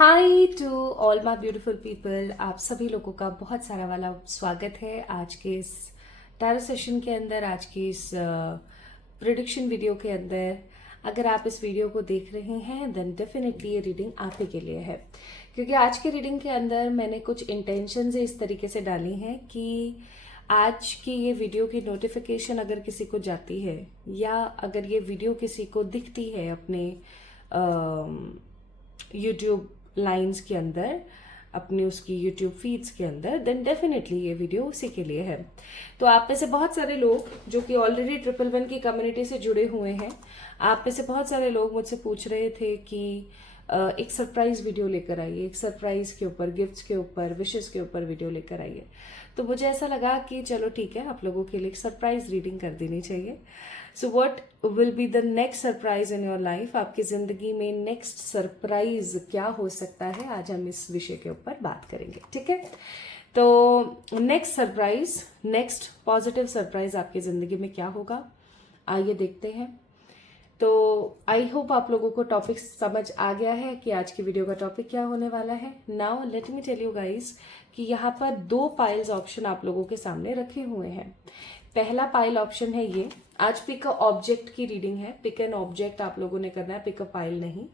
Hi to all my beautiful people. आप सभी लोगों का बहुत सारा वाला स्वागत है आज के इस टैरो सेशन के अंदर, आज की इस प्रिडिक्शन वीडियो के अंदर। अगर आप इस वीडियो को देख रहे हैं देन डेफिनेटली ये रीडिंग आप ही के लिए है, क्योंकि आज के रीडिंग के अंदर मैंने कुछ इंटेंशन इस तरीके से डाली हैं कि आज की ये वीडियो की नोटिफिकेशन अगर किसी को जाती है या अगर ये वीडियो किसी को दिखती है अपने यूट्यूब लाइंस के अंदर, अपनी उसकी यूट्यूब फीड्स के अंदर, देन डेफिनेटली ये वीडियो उसी के लिए है। तो आप में से बहुत सारे लोग जो कि ऑलरेडी 111 की कम्युनिटी से जुड़े हुए हैं, आप में से बहुत सारे लोग मुझसे पूछ रहे थे कि एक सरप्राइज वीडियो लेकर आइए, एक सरप्राइज के ऊपर, गिफ्ट्स के ऊपर, विशेस के ऊपर वीडियो लेकर आइए। तो मुझे ऐसा लगा कि चलो ठीक है, आप लोगों के लिए एक सरप्राइज रीडिंग कर देनी चाहिए। So what will be the next surprise in your life? आपकी जिंदगी में नेक्स्ट सरप्राइज क्या हो सकता है, आज हम इस विषय के ऊपर बात करेंगे। ठीक है, तो next surprise, next positive surprise आपकी जिंदगी में क्या होगा, आइए देखते हैं। तो आई होप आप लोगों को टॉपिक समझ आ गया है कि आज की वीडियो का टॉपिक क्या होने वाला है। Now let me tell you guys कि यहाँ पर दो पाइल्स ऑप्शन आप लोगों के सामने रखे हुए हैं। पहला पाइल ऑप्शन है ये, आज पिक अ ऑब्जेक्ट की रीडिंग है, पिक एन ऑब्जेक्ट आप लोगों ने करना है, पिक अ पाइल नहीं।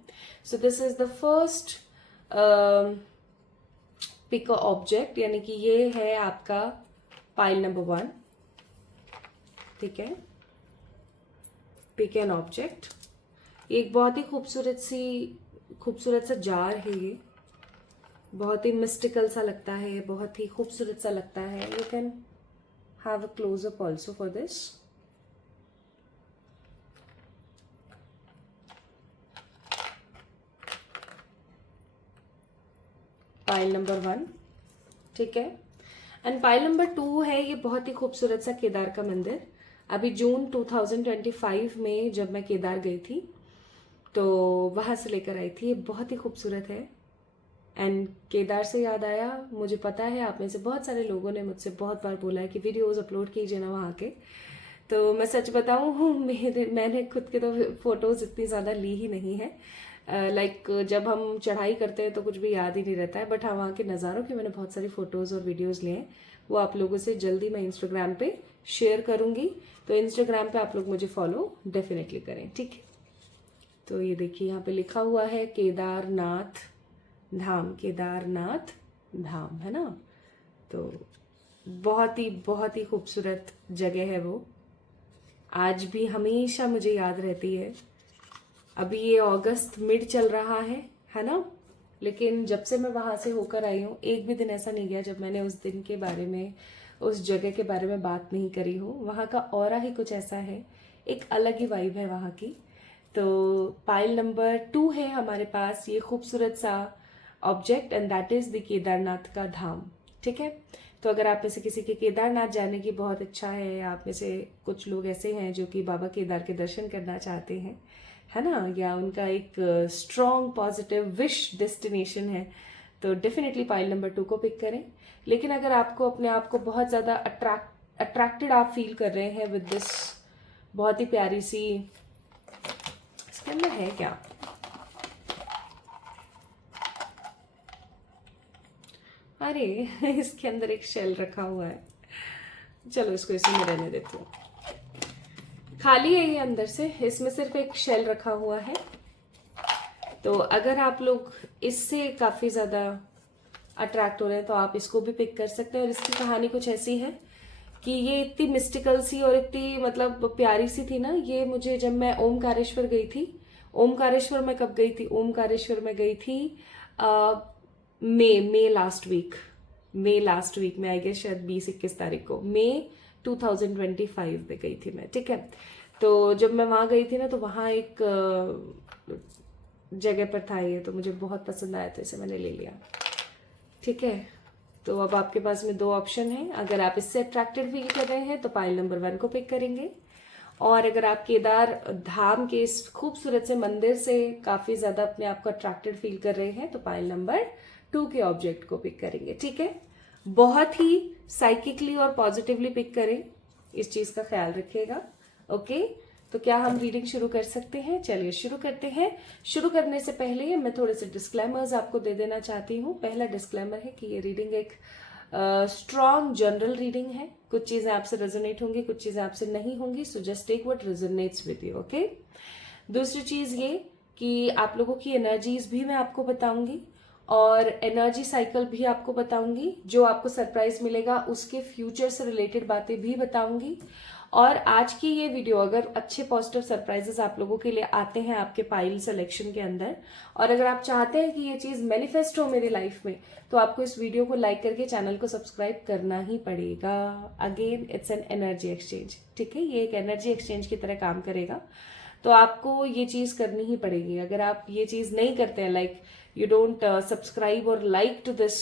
So this is the first pick a object, यानी कि ये है आपका पाइल नंबर 1। ठीक है, पिक एन ऑब्जेक्ट। एक बहुत ही खूबसूरत सा जार है ये, बहुत ही मिस्टिकल सा लगता है, बहुत ही खूबसूरत सा लगता है। You can have a close up also for this. Pile number 1, ठीक है। एंड पाइल नंबर 2 है, ये बहुत ही खूबसूरत सा केदार का मंदिर। अभी जून 2025 में जब मैं केदार गई थी तो वहां से लेकर आई थी। ये बहुत ही खूबसूरत है। एंड केदार से याद आया, मुझे पता है आप में से बहुत सारे लोगों ने मुझसे बहुत बार बोला है कि वीडियोस अपलोड कीजिए ना वहाँ के। तो मैं सच बताऊँ, मैंने खुद के तो फोटोज इतनी ज़्यादा ली ही नहीं है। लाइक जब हम चढ़ाई करते हैं तो कुछ भी याद ही नहीं रहता है, बट हाँ वहाँ के नज़ारों की मैंने बहुत सारी फोटोज और वीडियोज लिए हैं। वो आप लोगों से जल्दी मैं इंस्टाग्राम पे शेयर करूंगी, तो इंस्टाग्राम पे आप लोग मुझे फॉलो डेफिनेटली करें, ठीक है। तो ये देखिए यहाँ पे लिखा हुआ है केदारनाथ धाम, केदारनाथ धाम, है ना। तो बहुत ही खूबसूरत जगह है वो, आज भी हमेशा मुझे याद रहती है। अभी ये अगस्त मिड चल रहा है ना, लेकिन जब से मैं वहां से होकर आई हूँ एक भी दिन ऐसा नहीं गया जब मैंने उस दिन के बारे में, उस जगह के बारे में बात नहीं करी हूँ। वहाँ का ऑरा ही कुछ ऐसा है, एक अलग ही वाइब है वहाँ की। तो पाइल नंबर 2 है हमारे पास ये खूबसूरत सा object, and that is the Kedarnath का धाम। ठीक है, तो अगर आप में से किसी के केदारनाथ जाने की बहुत इच्छा है, आप में से कुछ लोग ऐसे हैं जो कि बाबा केदार के दर्शन करना चाहते हैं, है ना, या उनका एक स्ट्रॉन्ग पॉजिटिव विश डेस्टिनेशन है, तो डेफिनेटली पाइल नंबर 2 को पिक करें। लेकिन अगर आपको अपने आप को बहुत ज़्यादा अट्रैक्टेड आप फील कर रहे हैं विद दिस बहुत ही प्यारी सी, इसके अंदर है क्या, अरे इसके अंदर एक शेल रखा हुआ है, चलो इसको इसी में रहने देती हूँ। खाली है ये अंदर से, इसमें सिर्फ एक शेल रखा हुआ है। तो अगर आप लोग इससे काफी ज्यादा अट्रैक्ट हो रहे हैं तो आप इसको भी पिक कर सकते हैं। और इसकी कहानी कुछ ऐसी है कि ये इतनी मिस्टिकल सी और इतनी मतलब प्यारी सी थी ना, ये मुझे जब मैं ओमकारेश्वर गई थी, ओमकारेश्वर में कब गई थी, ओमकारेश्वर में गई थी मे लास्ट वीक में, आई गेस शायद 20-21 तारीख को, मई 2025 में गई थी मैं। ठीक है, तो जब मैं वहां गई थी ना तो वहां एक जगह पर था ये, तो मुझे बहुत पसंद आया तो इसे मैंने ले लिया। ठीक है, तो अब आपके पास में 2 ऑप्शन है। अगर आप इससे अट्रैक्टेड फील कर रहे हैं तो पाइल नंबर 1 को पिक करेंगे, और अगर आप केदार धाम के इस खूबसूरत से मंदिर से काफी ज्यादा अपने आप को अट्रैक्टेड फील कर रहे हैं तो पाइल नंबर 2 के ऑब्जेक्ट को पिक करेंगे। ठीक है, बहुत ही साइकिकली और पॉजिटिवली पिक करें, इस चीज का ख्याल रखिएगा। ओके, तो क्या हम रीडिंग शुरू कर सकते हैं? चलिए शुरू करते हैं। शुरू करने से पहले मैं थोड़े से डिस्क्लेमर्स आपको दे देना चाहती हूँ। पहला डिस्क्लेमर है कि ये रीडिंग एक स्ट्रॉन्ग जनरल रीडिंग है। कुछ चीजें आपसे रेजोनेट होंगी, कुछ चीजें आपसे नहीं होंगी, so just take what resonates with you, okay. दूसरी चीज ये कि आप लोगों की एनर्जीज भी मैं आपको बताऊंगी और एनर्जी साइकिल भी आपको बताऊंगी। जो आपको सरप्राइज मिलेगा उसके फ्यूचर से रिलेटेड बातें भी बताऊंगी। और आज की ये वीडियो अगर अच्छे पॉजिटिव सरप्राइजेस आप लोगों के लिए आते हैं आपके पाइल सिलेक्शन के अंदर, और अगर आप चाहते हैं कि ये चीज मैनिफेस्ट हो मेरी लाइफ में, तो आपको इस वीडियो को लाइक करके चैनल को सब्सक्राइब करना ही पड़ेगा। Again it's an energy exchange, ठीक है, ये एक एनर्जी एक्सचेंज की तरह काम करेगा। तो आपको ये चीज करनी ही पड़ेगी। अगर आप ये चीज नहीं करते हैं, लाइक यू डोंट सब्सक्राइब और like to this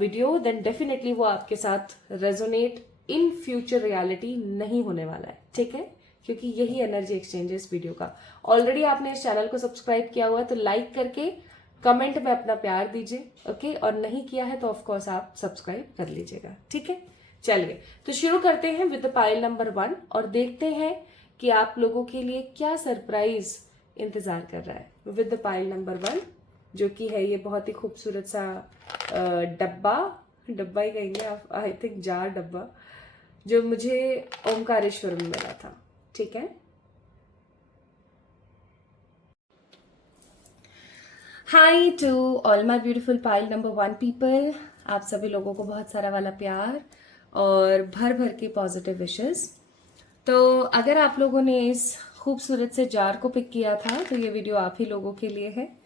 video, then definitely वो आपके साथ रेजोनेट इन फ्यूचर रियलिटी नहीं होने वाला है, ठीक है, क्योंकि यही एनर्जी एक्सचेंज है इस वीडियो का। ऑलरेडी आपने इस चैनल को सब्सक्राइब किया हुआ है तो लाइक करके कमेंट में अपना प्यार दीजिए, ओके, और नहीं किया है तो ऑफकोर्स आप सब्सक्राइब कर लीजिएगा, ठीक है। चलिए तो शुरू करते हैं विद पाइल नंबर 1 और देखते हैं कि आप लोगों के लिए क्या सरप्राइज इंतजार कर रहा है विद द पाइल नंबर 1, जो कि है ये बहुत ही खूबसूरत सा डब्बा ही कहेंगे आप, आई थिंक जार डब्बा, जो मुझे ओमकारेश्वर में मिला था, ठीक है। Hi to all my beautiful pile number 1 people, आप सभी लोगों को बहुत सारा वाला प्यार और भर भर के पॉजिटिव विशेस। तो अगर आप लोगों ने इस खूबसूरत से जार को पिक किया था तो ये वीडियो आप ही लोगों के लिए है।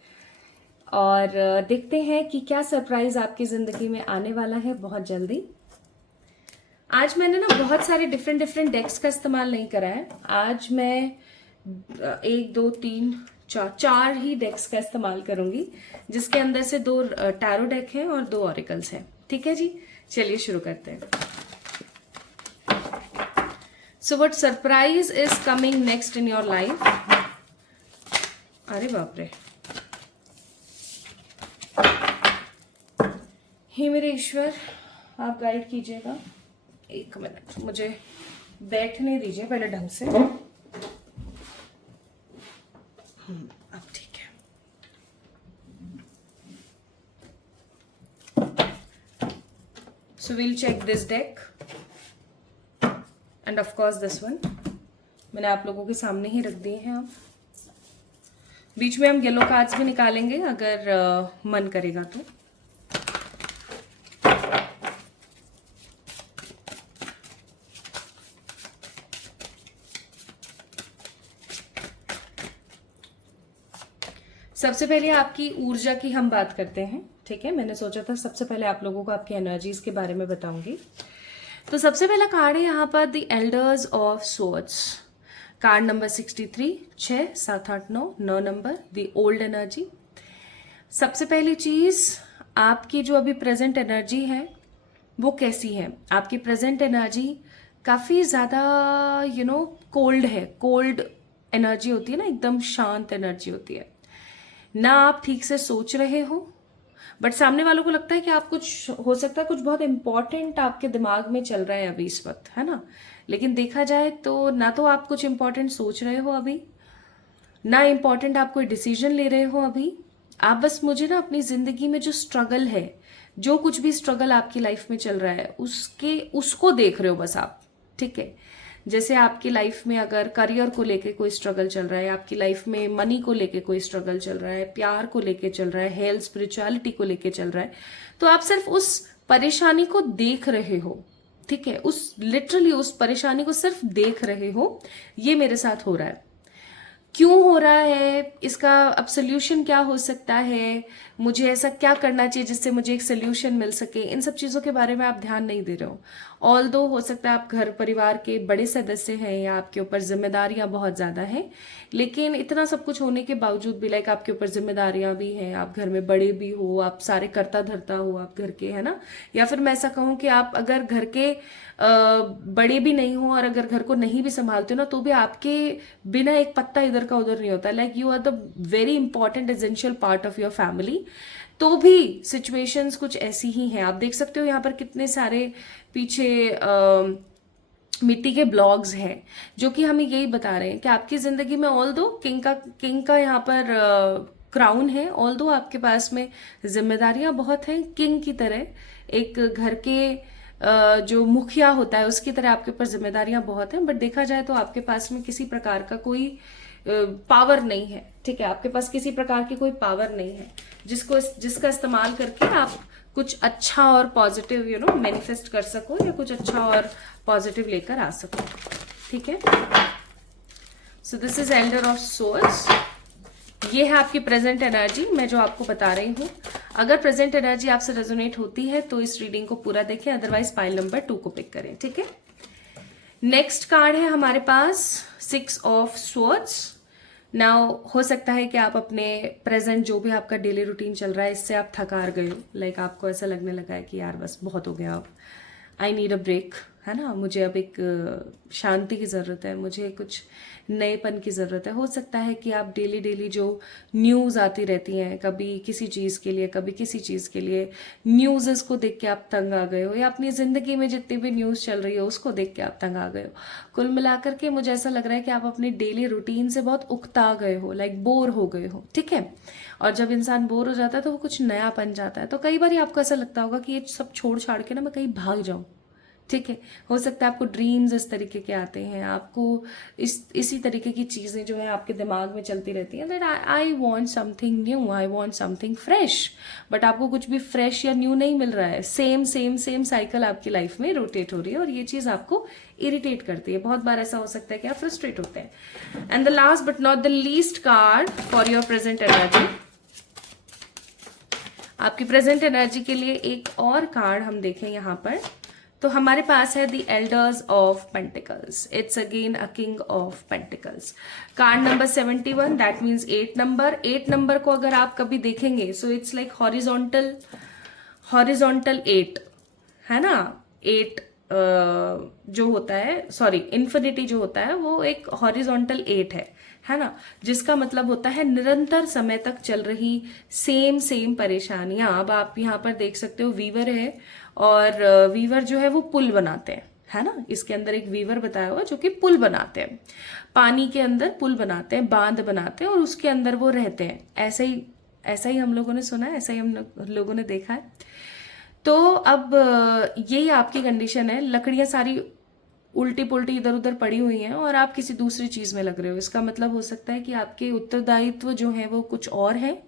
और देखते हैं कि क्या सरप्राइज आपकी जिंदगी में आने वाला है बहुत जल्दी। आज मैंने ना बहुत सारे डिफरेंट डेक्स का इस्तेमाल नहीं करा है। आज मैं 1 2 3 4 ही डेक्स का इस्तेमाल करूंगी, जिसके अंदर से 2 टैरो डेक हैं और 2 ऑरिकल्स हैं, ठीक है जी। चलिए शुरू करते हैं। So what surprise is coming next in your life? अरे बाप रे, हे मेरे ईश्वर आप गाइड कीजिएगा। 1 मिनट मुझे बैठने दीजिए पहले ढंग से। अब ठीक है। So we'll check this deck end of course this one. मैंने आप लोगों के सामने ही रख दिए हैं। आप बीच में हम येलो कार्ड्स भी निकालेंगे अगर मन करेगा तो। सबसे पहले आपकी ऊर्जा की हम बात करते हैं, ठीक है। मैंने सोचा था सबसे पहले आप लोगों को आपकी एनर्जीज के बारे में बताऊंगी। तो सबसे पहला कार्ड है यहाँ पर the elders of swords, card number 63, 6 7 8 9 9 number, the old energy. सबसे पहली चीज, आपकी जो अभी प्रेजेंट एनर्जी है वो कैसी है? आपकी प्रेजेंट एनर्जी काफी ज्यादा कोल्ड है। कोल्ड एनर्जी होती है ना, एकदम शांत एनर्जी होती है ना। आप ठीक से सोच रहे हो, बट सामने वालों को लगता है कि आप कुछ, हो सकता है कुछ बहुत इंपॉर्टेंट आपके दिमाग में चल रहा है अभी इस वक्त, है ना। लेकिन देखा जाए तो ना तो आप कुछ इंपॉर्टेंट सोच रहे हो अभी, ना इंपॉर्टेंट आप कोई डिसीजन ले रहे हो अभी। आप बस मुझे ना अपनी जिंदगी में जो स्ट्रगल है, जो कुछ भी स्ट्रगल आपकी लाइफ में चल रहा है उसको देख रहे हो बस आप, ठीक है। जैसे आपकी लाइफ में अगर करियर को लेके कोई स्ट्रगल चल रहा है, आपकी लाइफ में मनी को लेके कोई स्ट्रगल चल रहा है, प्यार को लेके चल रहा है, हेल्थ स्पिरिचुअलिटी को लेके चल रहा है, तो आप सिर्फ उस परेशानी को देख रहे हो, ठीक है। लिटरली उस परेशानी को सिर्फ देख रहे हो। ये मेरे साथ हो रहा है। क्यों हो रहा है, इसका अब सोल्यूशन क्या हो सकता है, मुझे ऐसा क्या करना चाहिए जिससे मुझे एक सोल्यूशन मिल सके, इन सब चीज़ों के बारे में आप ध्यान नहीं दे रहे हो। ऑल्दो हो सकता है आप घर परिवार के बड़े सदस्य हैं या आपके ऊपर जिम्मेदारियां बहुत ज़्यादा हैं, लेकिन इतना सब कुछ होने के बावजूद भी लाइक आपके ऊपर जिम्मेदारियां भी हैं, आप घर में बड़े भी हो, आप सारे करता धरता हो आप घर के, है ना। या फिर मैं ऐसा कहूँ कि आप अगर घर के बड़े भी नहीं हो और अगर घर को नहीं भी संभालते हो ना, तो भी आपके बिना एक पत्ता इधर का उधर नहीं होता। Like you are the very important essential part of your family. तो भी सिचुएशंस कुछ ऐसी ही हैं। आप देख सकते हो यहाँ पर कितने सारे पीछे मिट्टी के ब्लॉग्स हैं जो कि हमें यही बता रहे हैं कि आपकी ज़िंदगी में ऑल दो किंग का यहाँ पर क्राउन है, ऑल दो आपके पास में जिम्मेदारियां बहुत हैं, किंग की तरह एक घर के जो मुखिया होता है उसकी तरह आपके ऊपर जिम्मेदारियां बहुत हैं, बट देखा जाए तो आपके पास में किसी प्रकार का कोई पावर नहीं है। ठीक है, आपके पास किसी प्रकार की कोई पावर नहीं है जिसका इस्तेमाल करके आप कुछ अच्छा और पॉजिटिव मैनिफेस्ट कर सको या कुछ अच्छा और पॉजिटिव लेकर आ सको। ठीक है, so this is elder of source. ये है आपकी प्रेजेंट एनर्जी, मैं जो आपको बता रही हूँ। अगर प्रेजेंट एनर्जी आपसे रेजोनेट होती है तो इस रीडिंग को पूरा देखें, अदरवाइज पाइल नंबर 2 को पिक करें। ठीक है, नेक्स्ट कार्ड है हमारे पास 6 ऑफ स्वॉर्ड्स। नाउ हो सकता है कि आप अपने प्रेजेंट जो भी आपका डेली रूटीन चल रहा है इससे आप थकार गए हो, लाइक आपको ऐसा लगने लगा है कि यार बस बहुत हो गया, अब आई नीड अ ब्रेक, है ना, मुझे अब एक शांति की ज़रूरत है, मुझे कुछ नएपन की ज़रूरत है। हो सकता है कि आप डेली जो न्यूज़ आती रहती हैं, कभी किसी चीज़ के लिए कभी किसी चीज़ के लिए, न्यूज़ को देख के आप तंग आ गए हो, या अपनी ज़िंदगी में जितनी भी न्यूज़ चल रही है उसको देख के आप तंग आ गए हो। कुल मिलाकर के मुझे ऐसा लग रहा है कि आप अपनी डेली रूटीन से बहुत उकता गए हो, लाइक बोर हो गए हो। ठीक है, और जब इंसान बोर हो जाता है तो वो कुछ नया बन जाता है, तो कई बार आपको ऐसा लगता होगा कि ये सब छोड़ छाड़ के ना मैं कहीं भाग जाऊं। ठीक है, हो सकता है आपको ड्रीम्स इस तरीके के आते हैं, आपको इसी तरीके की चीज़ें जो है आपके दिमाग में चलती रहती हैं, that I want something new, I want something fresh, but आपको कुछ भी फ्रेश या न्यू नहीं मिल रहा है। सेम सेम सेम साइकिल आपकी लाइफ में रोटेट हो रही है और ये चीज़ आपको इरिटेट करती है। बहुत बार ऐसा हो सकता है कि आप फ्रस्ट्रेट होते हैं। And the last but not the least card for your present energy, आपकी प्रेजेंट एनर्जी के लिए एक और कार्ड हम देखें यहाँ पर, तो हमारे पास है the elders of pentacles. It's again a king of pentacles. Card number 71, that means 8 number. 8 number को अगर आप कभी देखेंगे सो इट्स लाइक हॉरिजॉन्टल 8, है ना। 8 जो होता है, सॉरी इन्फिनिटी जो होता है वो एक हॉरिजॉन्टल 8 है ना, जिसका मतलब होता है निरंतर समय तक चल रही सेम परेशानियां। अब आप यहाँ पर देख सकते हो वीवर है, और वीवर जो है वो पुल बनाते हैं, है ना। इसके अंदर एक वीवर बताया हुआ जो कि पुल बनाते हैं, पानी के अंदर पुल बनाते हैं, बांध बनाते हैं और उसके अंदर वो रहते हैं। ऐसा ही हम लोगों ने सुना है, ऐसा ही हम लोगों ने देखा है। तो अब यही आपकी कंडीशन है, लकड़ियां सारी उल्टी पुल्टी इधर उधर पड़ी हुई हैं और आप किसी दूसरी चीज में लग रहे हो। इसका मतलब हो सकता है कि आपके उत्तरदायित्व जो है वो कुछ और है,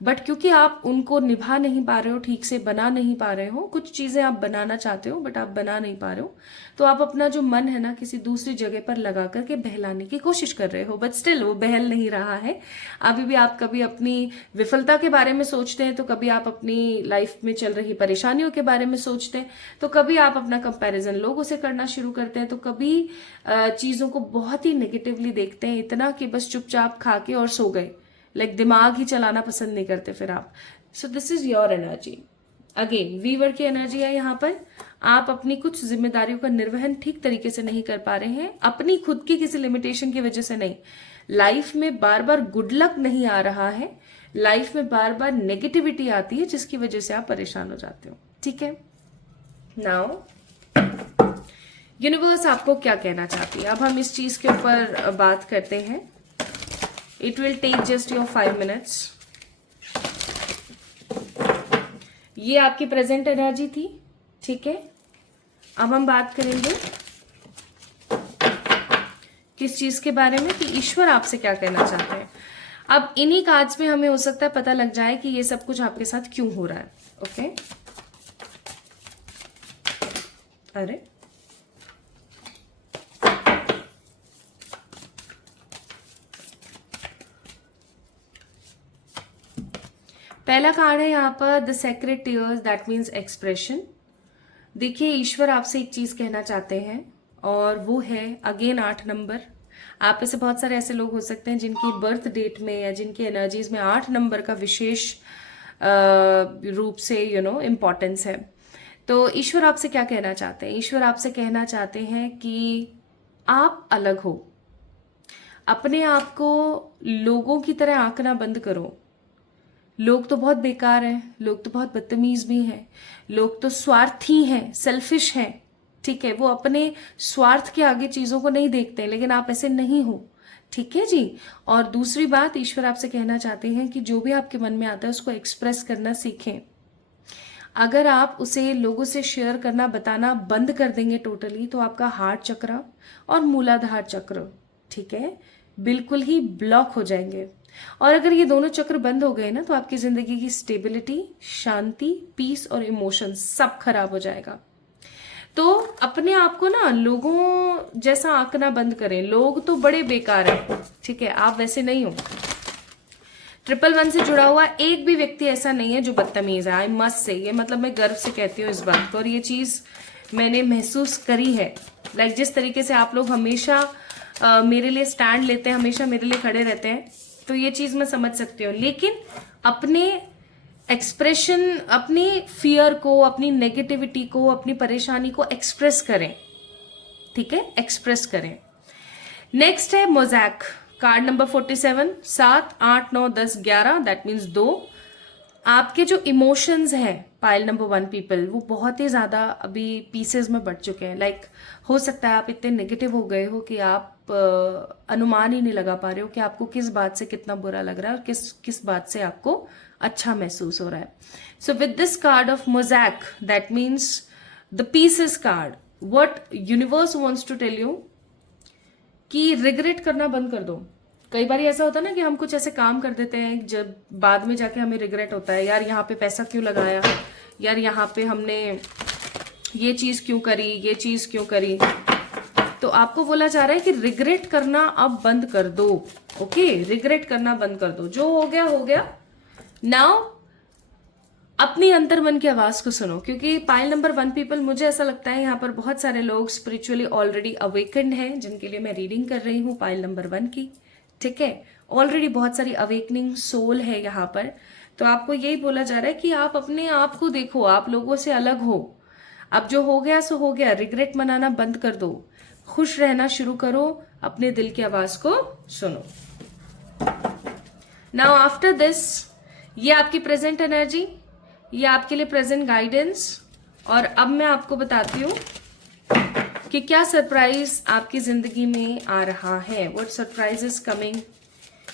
बट क्योंकि आप उनको निभा नहीं पा रहे हो, ठीक से बना नहीं पा रहे हो, कुछ चीजें आप बनाना चाहते हो बट आप बना नहीं पा रहे हो, तो आप अपना जो मन है ना किसी दूसरी जगह पर लगा करके बहलाने की कोशिश कर रहे हो, बट स्टिल वो बहल नहीं रहा है। अभी भी आप कभी अपनी विफलता के बारे में सोचते हैं, तो कभी आप अपनी लाइफ में चल रही परेशानियों के बारे में सोचते हैं, तो कभी आप अपना कंपैरिजन लोगों से करना शुरू करते हैं, तो कभी चीजों को बहुत ही नेगेटिवली देखते हैं, इतना कि बस चुपचाप खा के और सो गए, लाइक दिमाग ही चलाना पसंद नहीं करते फिर आप। So this is your energy. Again weaver की एनर्जी है यहाँ पर। आप अपनी कुछ जिम्मेदारियों का निर्वहन ठीक तरीके से नहीं कर पा रहे हैं, अपनी खुद की किसी लिमिटेशन की वजह से नहीं। लाइफ में बार बार गुड लक नहीं आ रहा है, लाइफ में बार बार नेगेटिविटी आती है जिसकी वजह से आप परेशान हो जाते हो। ठीक है, नाउ यूनिवर्स आपको क्या कहना चाहती है, अब हम इस चीज के ऊपर बात करते हैं। It will take just your 5 minutes. ये आपकी प्रेजेंट एनर्जी थी। ठीक है, अब हम बात करेंगे किस चीज के बारे में, कि ईश्वर आपसे क्या कहना चाहते हैं। अब इन्हीं कार्ड्स में हमें हो सकता है पता लग जाए कि ये सब कुछ आपके साथ क्यों हो रहा है। ओके, अरे पहला कार्ड है यहाँ पर the secret tears, that means expression. देखिए ईश्वर आपसे एक चीज कहना चाहते हैं और वो है अगेन 8 नंबर। आप में से बहुत सारे ऐसे लोग हो सकते हैं जिनकी बर्थ डेट में या जिनकी एनर्जीज में 8 नंबर का विशेष रूप से इम्पोर्टेंस है। तो ईश्वर आपसे क्या कहना चाहते हैं, ईश्वर आपसे कहना चाहते हैं कि आप अलग हो, अपने आप को लोगों की तरह आंकना बंद करो। लोग तो बहुत बेकार हैं, लोग तो बहुत बदतमीज भी हैं, लोग तो स्वार्थी हैं, सेल्फिश हैं, ठीक है, वो अपने स्वार्थ के आगे चीजों को नहीं देखते हैं, लेकिन आप ऐसे नहीं हो। ठीक है जी। और दूसरी बात, ईश्वर आपसे कहना चाहते हैं कि जो भी आपके मन में आता है उसको एक्सप्रेस करना सीखें। अगर आप उसे लोगों से शेयर करना, बताना बंद कर देंगे टोटली, तो आपका हार्ट चक्र और मूलाधार चक्र, ठीक है, बिल्कुल ही ब्लॉक हो जाएंगे। और अगर ये दोनों चक्र बंद हो गए ना, तो आपकी जिंदगी की स्टेबिलिटी, शांति, पीस और इमोशन सब खराब हो जाएगा। तो अपने आप को ना लोगों जैसा आंकना बंद करें। लोग तो बड़े बेकार हैं, ठीक है, आप वैसे नहीं हो। 111 से जुड़ा हुआ एक भी व्यक्ति ऐसा नहीं है जो बदतमीज है। आई मस्ट से, ये मतलब मैं गर्व से कहती हूँ इस बात को, और ये चीज मैंने महसूस करी है। लाइक जिस तरीके से आप लोग हमेशा मेरे लिए स्टैंड लेते हैं, हमेशा मेरे लिए खड़े रहते हैं, तो ये चीज मैं समझ सकती हूँ। लेकिन अपने एक्सप्रेशन, अपनी फियर को, अपनी नेगेटिविटी को, अपनी परेशानी को एक्सप्रेस करें, ठीक है, एक्सप्रेस करें। नेक्स्ट है mosaic, card number 47, 7, 8, 9, 10, 11, that means 2। आपके जो इमोशंस हैं पाइल नंबर 1 पीपल, वो बहुत ही ज्यादा अभी पीसेस में बढ़ चुके हैं। लाइक हो सकता है आप इतने नेगेटिव हो गए हो कि आप अनुमान ही नहीं लगा पा रहे हो कि आपको किस बात से कितना बुरा लग रहा है और किस बात से आपको अच्छा महसूस हो रहा है। So with this card of mosaic, that means the pieces card, what universe wants to tell you कि रिग्रेट करना बंद कर दो। कई बार ऐसा होता है ना कि हम कुछ ऐसे काम कर देते हैं जब बाद में जाके हमें रिग्रेट होता है, यार यहाँ पे पैसा क्यों लगाया, यार यहाँ पे हमने ये चीज क्यों करी, ये चीज क्यों करी। तो आपको बोला जा रहा है कि रिग्रेट करना अब बंद कर दो। ओके, रिग्रेट करना बंद कर दो, जो हो गया हो गया। नाउ अपनी अंतर मन की आवाज को सुनो, क्योंकि पाइल नंबर 1 पीपल, मुझे ऐसा लगता है यहाँ पर बहुत सारे लोग स्पिरिचुअली ऑलरेडी अवेकन्ड हैं, जिनके लिए मैं रीडिंग कर रही हूँ पाइल नंबर 1 की। ठीक है, ऑलरेडी बहुत सारी अवेकनिंग सोल है यहाँ पर। तो आपको यही बोला जा रहा है कि आप अपने आप को देखो, आप लोगों से अलग हो। अब जो हो गया सो हो गया, रिग्रेट मनाना बंद कर दो, खुश रहना शुरू करो, अपने दिल की आवाज को सुनो। नाउ आफ्टर दिस, ये आपकी प्रेजेंट एनर्जी, ये आपके लिए प्रेजेंट गाइडेंस। और अब मैं आपको बताती हूँ कि क्या सरप्राइज आपकी जिंदगी में आ रहा है। What surprise is coming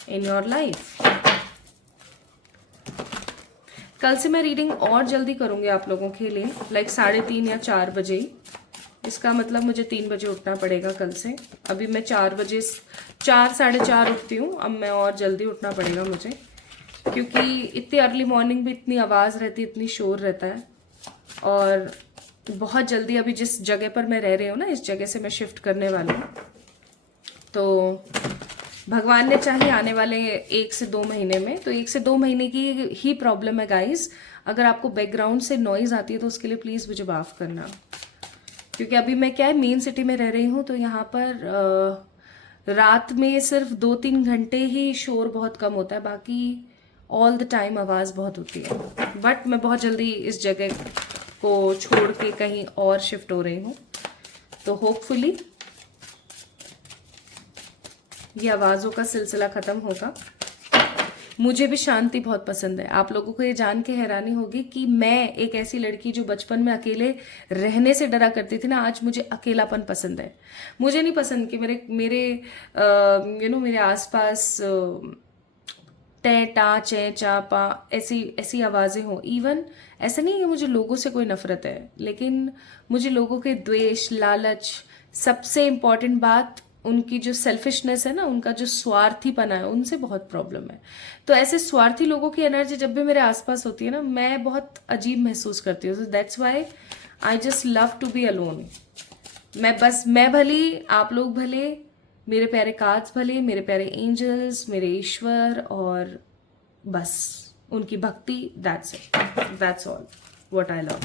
in your life. कल से मैं रीडिंग और जल्दी करूंगी आप लोगों के लिए, लाइक 3:30 या 4 बजे। इसका मतलब मुझे 3 बजे उठना पड़ेगा कल से। अभी मैं 4 बजे, 4, 4:30 उठती हूँ, अब मैं और जल्दी उठना पड़ेगा मुझे, क्योंकि इतनी अर्ली मॉर्निंग भी इतनी आवाज़ रहती है, इतनी शोर रहता है। और बहुत जल्दी अभी जिस जगह पर मैं रह रही हूँ ना, इस जगह से मैं शिफ्ट करने वाली हूँ। तो भगवान ने चाहे आने वाले 1 से 2 महीने में, तो 1 से 2 महीने की ही प्रॉब्लम है गाइज। अगर आपको बैकग्राउंड से नॉइज आती है तो उसके लिए प्लीज़ मुझे माफ़ करना, क्योंकि अभी मैं क्या है, मेन सिटी में रह रही हूँ, तो यहाँ पर रात में सिर्फ 2-3 घंटे ही शोर बहुत कम होता है, बाकी ऑल द टाइम आवाज़ बहुत होती है। बट मैं बहुत जल्दी इस जगह को छोड़ के कहीं और शिफ्ट हो रही हूँ, तो होपफुली ये आवाज़ों का सिलसिला ख़त्म होगा। मुझे भी शांति बहुत पसंद है। आप लोगों को ये जान के हैरानी होगी कि मैं एक ऐसी लड़की जो बचपन में अकेले रहने से डरा करती थी ना, आज मुझे अकेलापन पसंद है। मुझे नहीं पसंद कि मेरे मेरे आसपास टे टा चे चा पा ऐसी आवाज़ें हों। इवन ऐसा नहीं है मुझे लोगों से कोई नफरत है, लेकिन मुझे लोगों के द्वेष, लालच, सबसे इम्पॉर्टेंट बात उनकी जो सेल्फिशनेस है ना, उनका जो स्वार्थीपना है, उनसे बहुत प्रॉब्लम है। तो ऐसे स्वार्थी लोगों की एनर्जी जब भी मेरे आसपास होती है ना, मैं बहुत अजीब महसूस करती हूँ। So that's why I just love to be alone. मैं भली, आप लोग भले, मेरे प्यारे कार्ड्स भले, मेरे प्यारे एंजल्स, मेरे ईश्वर, और बस उनकी भक्ति। That's it, that's all what I love.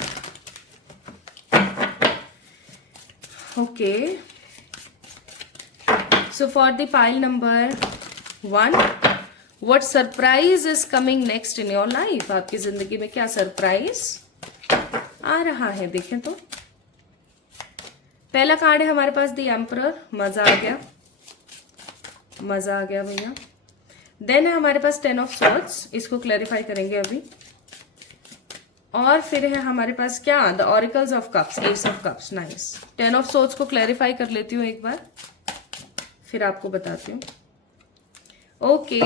Okay, so for the pile number 1, what surprise is coming next in your life? आपकी जिंदगी में क्या सरप्राइज आ रहा है, देखें तो। पहला कार्ड है हमारे पास द एम्परर। मजा आ गया, मजा आ गया भैया। देन है हमारे पास 10 ऑफ स्वॉर्ड्स, इसको क्लैरिफाई करेंगे अभी। और फिर है हमारे पास क्या, the auricles of cups, S of cups, nice. 10 of swords को क्लैरिफाई कर लेती हूँ एक बार, फिर आपको बताती हूँ। ओके,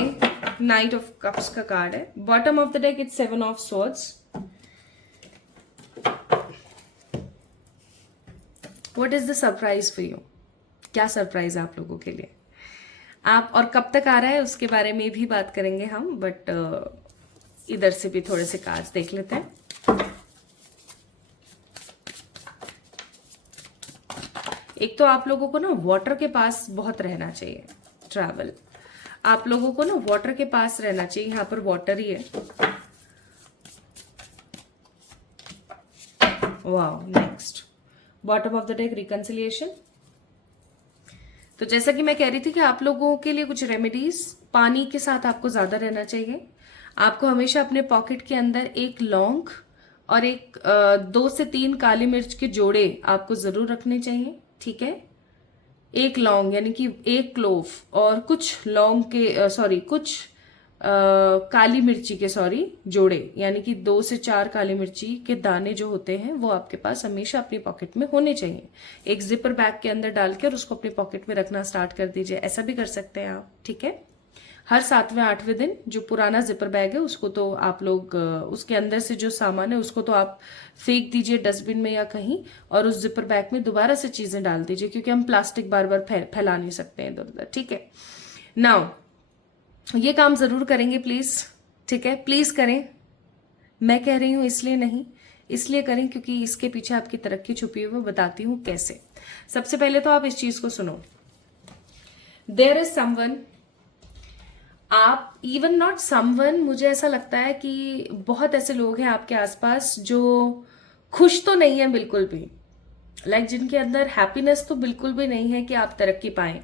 नाइट ऑफ कप्स का कार्ड है। Bottom of the deck it's 7 of swords. What is the surprise for you? क्या सरप्राइज आप लोगों के लिए, आप और कब तक आ रहा है उसके बारे में भी बात करेंगे हम, बट इधर से भी थोड़े से कार्ड्स देख लेते हैं। एक तो आप लोगों को ना वाटर के पास बहुत रहना चाहिए, ट्रैवल, आप लोगों को ना वाटर के पास रहना चाहिए। यहां पर वाटर ही है। Wow, next bottom of the deck reconciliation. तो जैसा कि मैं कह रही थी कि आप लोगों के लिए कुछ रेमेडीज, पानी के साथ आपको ज्यादा रहना चाहिए। आपको हमेशा अपने पॉकेट के अंदर एक लौंग और एक 2 से 3 काली मिर्च के जोड़े आपको जरूर रखने चाहिए, ठीक है। एक लौंग यानी कि एक क्लोव और कुछ लौंग के कुछ काली मिर्ची के जोड़े, यानी कि 2 से 4 काली मिर्ची के दाने जो होते हैं वो आपके पास हमेशा अपनी पॉकेट में होने चाहिए। एक जिपर बैग के अंदर डाल के और उसको अपनी पॉकेट में रखना स्टार्ट कर दीजिए, ऐसा भी कर सकते हैं आप, ठीक है। हर 7वें 8वें दिन जो पुराना जिपर बैग है उसको तो आप लोग उसके अंदर से जो सामान है उसको तो आप फेंक दीजिए डस्टबिन में या कहीं, और उस जिपर बैग में दोबारा से चीजें डाल दीजिए, क्योंकि हम प्लास्टिक बार बार फैला नहीं सकते हैं इधर उधर, ठीक है। नाउ ये काम जरूर करेंगे प्लीज, ठीक है, प्लीज करें। मैं कह रही हूं इसलिए नहीं, इसलिए करें क्योंकि इसके पीछे आपकी तरक्की छुपी हुई है, बताती हूं कैसे। सबसे पहले तो आप इस चीज को सुनो, देयर इज समवन, आप इवन नॉट समवन, मुझे ऐसा लगता है कि बहुत ऐसे लोग हैं आपके आसपास जो खुश तो नहीं है बिल्कुल भी, जिनके अंदर हैप्पीनेस तो बिल्कुल भी नहीं है कि आप तरक्की पाएं,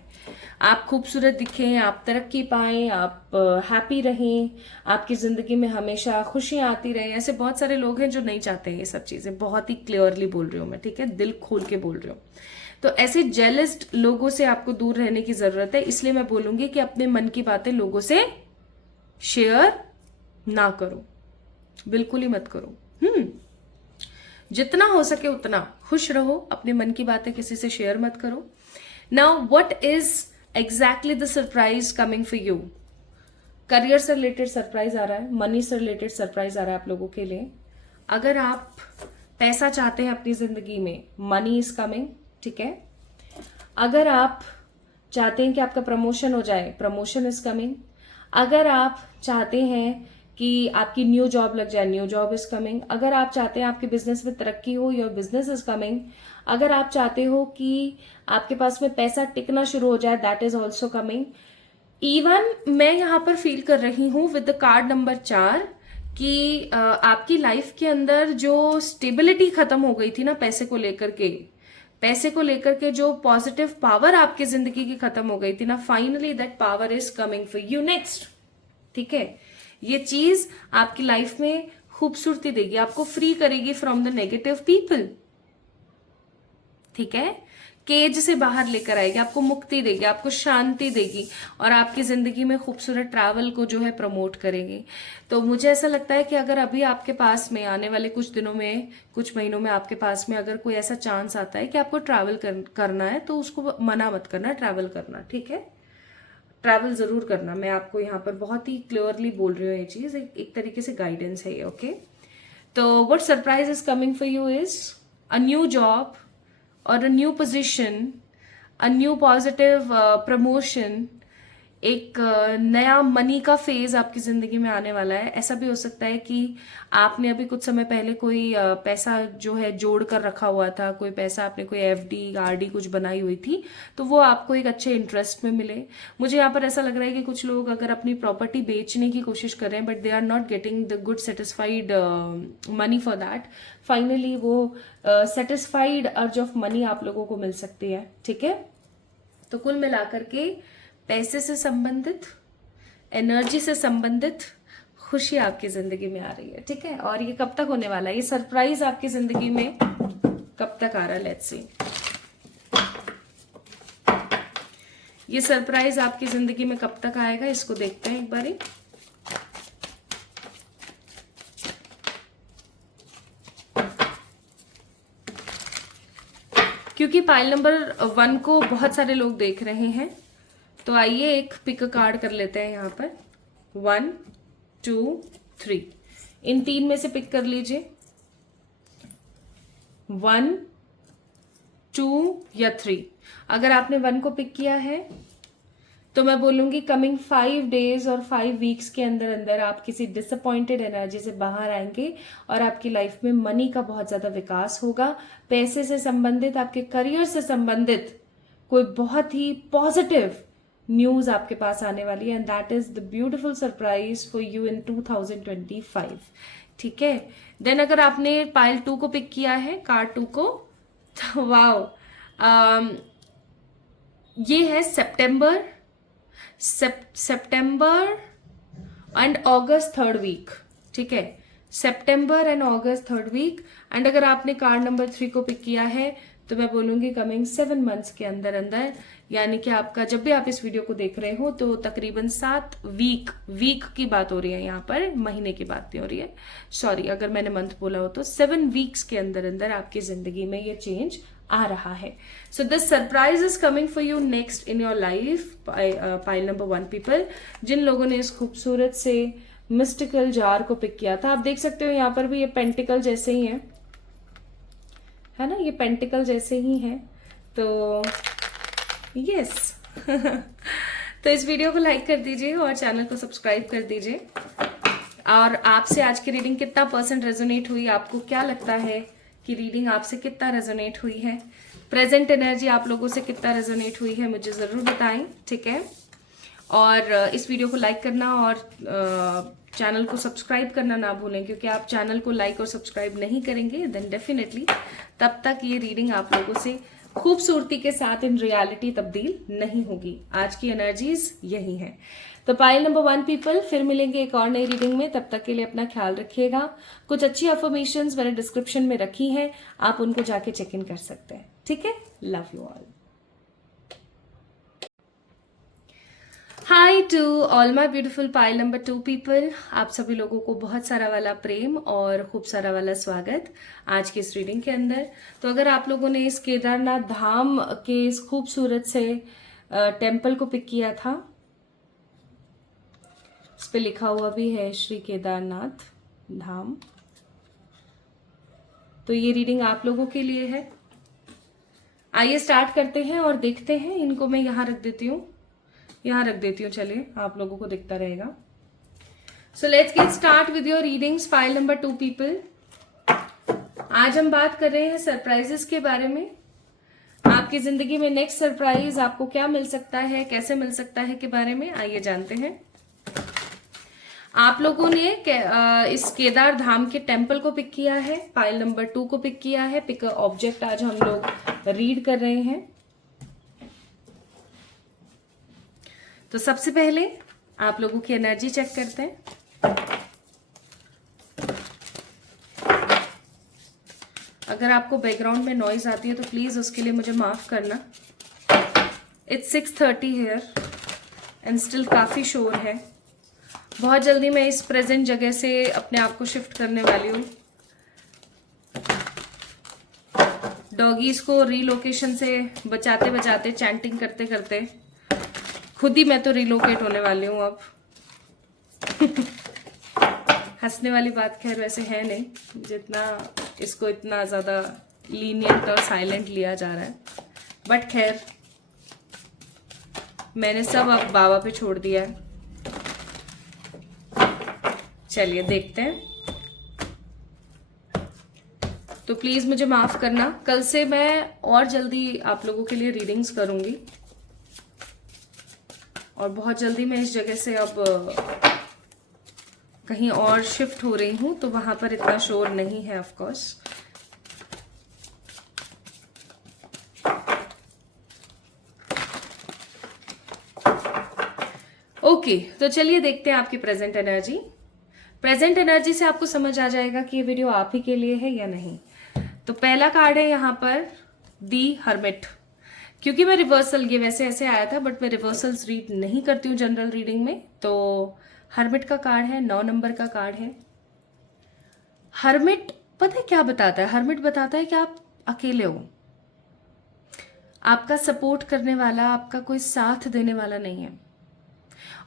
आप खूबसूरत दिखें, आप तरक्की पाएं, आप हैप्पी रहें, आपकी जिंदगी में हमेशा खुशियां आती रहें। ऐसे बहुत सारे लोग हैं जो नहीं चाहते ये सब चीजें, बहुत ही क्लियरली बोल रही हूं मैं, ठीक है, दिल खोल के बोल रही हूँ। तो ऐसे जेलस्ट लोगों से आपको दूर रहने की जरूरत है। इसलिए मैं बोलूंगी कि अपने मन की बातें लोगों से शेयर ना करो, बिल्कुल ही मत करो। जितना हो सके उतना खुश रहो, अपने मन की बातें किसी से शेयर मत करो। Now what is exactly the surprise coming for you? Career से रिलेटेड सरप्राइज आ रहा है, मनी से रिलेटेड सरप्राइज आ रहा है आप लोगों के लिए। अगर आप पैसा चाहते हैं अपनी जिंदगी में, मनी इज कमिंग, ठीक है। अगर आप चाहते हैं कि आपका प्रमोशन हो जाए, प्रमोशन इज कमिंग। अगर आप चाहते हैं कि आपकी न्यू जॉब लग जाए, न्यू जॉब इज कमिंग। अगर आप चाहते हैं आपके बिजनेस में तरक्की हो, योर बिजनेस इज कमिंग। अगर आप चाहते हो कि आपके पास में पैसा टिकना शुरू हो जाए, that is also coming. Even मैं यहां पर फील कर रही हूं विद द कार्ड नंबर 4 कि आपकी लाइफ के अंदर जो स्टेबिलिटी खत्म हो गई थी ना पैसे को लेकर के जो पॉजिटिव पावर आपकी जिंदगी की खत्म हो गई थी ना, finally that power is coming for you next, ठीक है। ये चीज आपकी लाइफ में खूबसूरती देगी, आपको फ्री करेगी फ्रॉम द नेगेटिव पीपल, ठीक है। केज से बाहर लेकर आएगी, आपको मुक्ति देगी, आपको शांति देगी, और आपकी जिंदगी में खूबसूरत ट्रैवल को जो है प्रमोट करेगी। तो मुझे ऐसा लगता है कि अगर अभी आपके पास में आने वाले कुछ दिनों में, कुछ महीनों में आपके पास में अगर कोई ऐसा चांस आता है कि आपको ट्रैवल करना है, तो उसको मना मत करना, ट्रैवल करना, ठीक है। ट्रैवल जरूर करना, मैं आपको यहाँ पर बहुत ही क्लियरली बोल रही हूँ ये चीज, एक तरीके से गाइडेंस है ये, ओके। तो what surprise is coming for you is a new job और a new position, a new positive promotion, एक नया मनी का फेज आपकी जिंदगी में आने वाला है। ऐसा भी हो सकता है कि आपने अभी कुछ समय पहले कोई पैसा जो है जोड़ कर रखा हुआ था, कोई पैसा आपने कोई एफडी आरडी कुछ बनाई हुई थी, तो वो आपको एक अच्छे इंटरेस्ट में मिले। मुझे यहाँ पर ऐसा लग रहा है कि कुछ लोग अगर अपनी प्रॉपर्टी बेचने की कोशिश कर रहे हैं, but they are not getting the good satisfied money for that, finally वो सेटिस्फाइड अर्ज ऑफ मनी आप लोगों को मिल सकती है, ठीक है। तो कुल मिलाकर के पैसे से संबंधित, एनर्जी से संबंधित खुशी आपकी जिंदगी में आ रही है, ठीक है। और ये कब तक होने वाला है, ये सरप्राइज आपकी जिंदगी में कब तक आ रहा है, लेट्स सी। ये सरप्राइज आपकी जिंदगी में कब तक आएगा, इसको देखते हैं एक बारी। क्योंकि पाइल नंबर 1 को बहुत सारे लोग देख रहे हैं, तो आइए एक पिक कार्ड कर लेते हैं यहाँ पर। 1 2 3, इन 3 में से पिक कर लीजिए, 1 2 या 3। अगर आपने 1 को पिक किया है तो मैं बोलूंगी कमिंग 5 डेज और 5 वीक्स के अंदर अंदर आप किसी डिसअपॉइंटेड एनर्जी से बाहर आएंगे और आपकी लाइफ में मनी का बहुत ज्यादा विकास होगा। पैसे से संबंधित, आपके करियर से संबंधित कोई बहुत ही पॉजिटिव न्यूज आपके पास आने वाली है, and that is the beautiful surprise for you in 2025। ठीक है, देन अगर आपने पाइल 2 को पिक किया है, कार्ड 2 को, तो वाओ, ये है सितंबर एंड अगस्त 3rd वीक। ठीक है, सितंबर एंड अगस्त 3rd वीक। एंड अगर आपने कार्ड नंबर 3 को पिक किया है तो मैं बोलूंगी कमिंग 7 मंथ्स के अंदर अंदर, यानी कि आपका जब भी आप इस वीडियो को देख रहे हो तो तकरीबन 7 वीक की बात हो रही है, यहाँ पर महीने की बात नहीं हो रही है, सॉरी अगर मैंने मंथ बोला हो तो 7 वीक्स के अंदर अंदर आपकी जिंदगी में ये चेंज आ रहा है। So this surprise is coming for you next in your life. Pile number 1 people, जिन लोगों ने इस खूबसूरत से मिस्टिकल जार को पिक किया था, आप देख सकते हो यहाँ पर भी ये पेंटिकल जैसे ही है ना, ये पेंटिकल जैसे ही है, तो यस तो इस वीडियो को लाइक कर दीजिए और चैनल को सब्सक्राइब कर दीजिए। और आपसे आज की रीडिंग कितना % रेजोनेट हुई, आपको क्या लगता है कि रीडिंग आपसे कितना रेजोनेट हुई है, प्रेजेंट एनर्जी आप लोगों से कितना रेजोनेट हुई है, मुझे ज़रूर बताएं। ठीक है, और इस वीडियो को लाइक करना और चैनल को सब्सक्राइब करना ना भूलें, क्योंकि आप चैनल को लाइक और सब्सक्राइब नहीं करेंगे देन डेफिनेटली तब तक ये रीडिंग आप लोगों से खूबसूरती के साथ इन रियलिटी तब्दील नहीं होगी। आज की एनर्जीज यही हैं। तो पाइल नंबर 1 पीपल, फिर मिलेंगे एक और नई रीडिंग में, तब तक के लिए अपना ख्याल रखिएगा। कुछ अच्छी अफर्मेशंस मैंने डिस्क्रिप्शन में रखी हैं, आप उनको जाके चेक इन कर सकते हैं। ठीक है, love you all. Hi to all my beautiful pile number 2 people, आप सभी लोगों को बहुत सारा वाला प्रेम और खूब सारा वाला स्वागत आज की इस रीडिंग के अंदर। तो अगर आप लोगों ने इस केदारनाथ धाम के इस खूबसूरत से टेम्पल को पिक किया था, इस पे लिखा हुआ भी है श्री केदारनाथ धाम, तो ये रीडिंग आप लोगों के लिए है। आइए स्टार्ट करते हैं और देखते हैं। इनको मैं यहाँ रख देती हूँ, चलिए आप लोगों को दिखता रहेगा। So let's get start with your readings pile number 2 people. आज हम बात कर रहे हैं सरप्राइजेस के बारे में। आपकी जिंदगी में नेक्स्ट सरप्राइज आपको क्या मिल सकता है, कैसे मिल सकता है के बारे में आइए जानते हैं। आप लोगों ने इस केदार धाम के टेम्पल को पिक किया है, पाइल नंबर 2 को पिक किया है। पिक ऑब्जेक्ट आज हम लोग रीड कर रहे हैं। तो सबसे पहले आप लोगों की एनर्जी चेक करते हैं। अगर आपको बैकग्राउंड में नॉइज आती है तो प्लीज उसके लिए मुझे माफ करना। इट्स 6:30 हियर एंड स्टिल काफी शोर है। बहुत जल्दी मैं इस प्रेजेंट जगह से अपने आप को शिफ्ट करने वाली हूँ। डॉगीज को रीलोकेशन से बचाते बचाते, चैंटिंग करते करते खुद ही मैं तो रिलोकेट होने वाली हूँ अब। हंसने वाली बात खैर वैसे है नहीं, जितना इसको इतना ज्यादा लीनियंट और साइलेंट लिया जा रहा है, बट खैर मैंने सब अब बाबा पे छोड़ दिया है। चलिए देखते हैं। तो प्लीज मुझे माफ करना, कल से मैं और जल्दी आप लोगों के लिए रीडिंग्स करूंगी और बहुत जल्दी मैं इस जगह से अब कहीं और शिफ्ट हो रही हूं, तो वहां पर इतना शोर नहीं है ऑफ कोर्स। ओके, तो चलिए देखते हैं आपकी प्रेजेंट एनर्जी। प्रेजेंट एनर्जी से आपको समझ आ जाएगा कि ये वीडियो आप ही के लिए है या नहीं। तो पहला कार्ड है यहाँ पर दी हर्मिट। क्योंकि मैं रिवर्सल, ये वैसे ऐसे आया था बट मैं रिवर्सल्स रीड नहीं करती हूँ जनरल रीडिंग में, तो हर्मिट का कार्ड है, 9 नंबर का कार्ड है। हर्मिट पता है क्या बताता है? हर्मिट बताता है कि आप अकेले हो, आपका सपोर्ट करने वाला, आपका कोई साथ देने वाला नहीं है।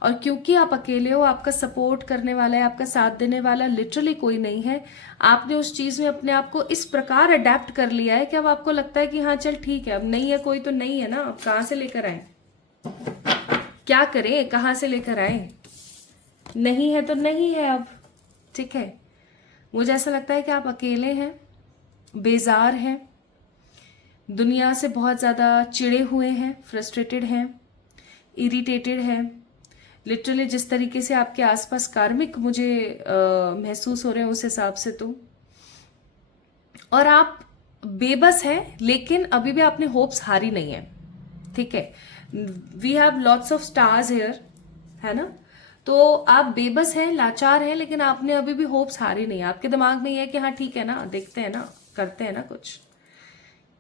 और क्योंकि आप अकेले हो, आपका सपोर्ट करने वाला है, आपका साथ देने वाला लिटरली कोई नहीं है। आपने उस चीज में अपने आप को इस प्रकार अडेप्ट कर लिया है कि अब आपको लगता है कि हाँ चल ठीक है, अब नहीं है कोई तो नहीं है ना, अब कहाँ से लेकर आए, क्या करें, कहाँ से लेकर आए, नहीं है तो नहीं है अब, ठीक है। मुझे ऐसा लगता है कि आप अकेले हैं, बेजार हैं, दुनिया से बहुत ज़्यादा चिढ़े हुए हैं, फ्रस्ट्रेटेड हैं, इरिटेटेड हैं। लिटरली जिस तरीके से आपके आसपास कार्मिक मुझे महसूस हो रहे हैं उस हिसाब से तो, और आप बेबस हैं, लेकिन अभी भी आपने होप्स हारी नहीं है, ठीक है। We have lots of stars here, है ना। तो आप बेबस हैं, लाचार हैं, लेकिन आपने अभी भी होप्स हारी नहीं है। आपके दिमाग में ये है कि हाँ ठीक है ना, देखते हैं ना, करते हैं ना कुछ,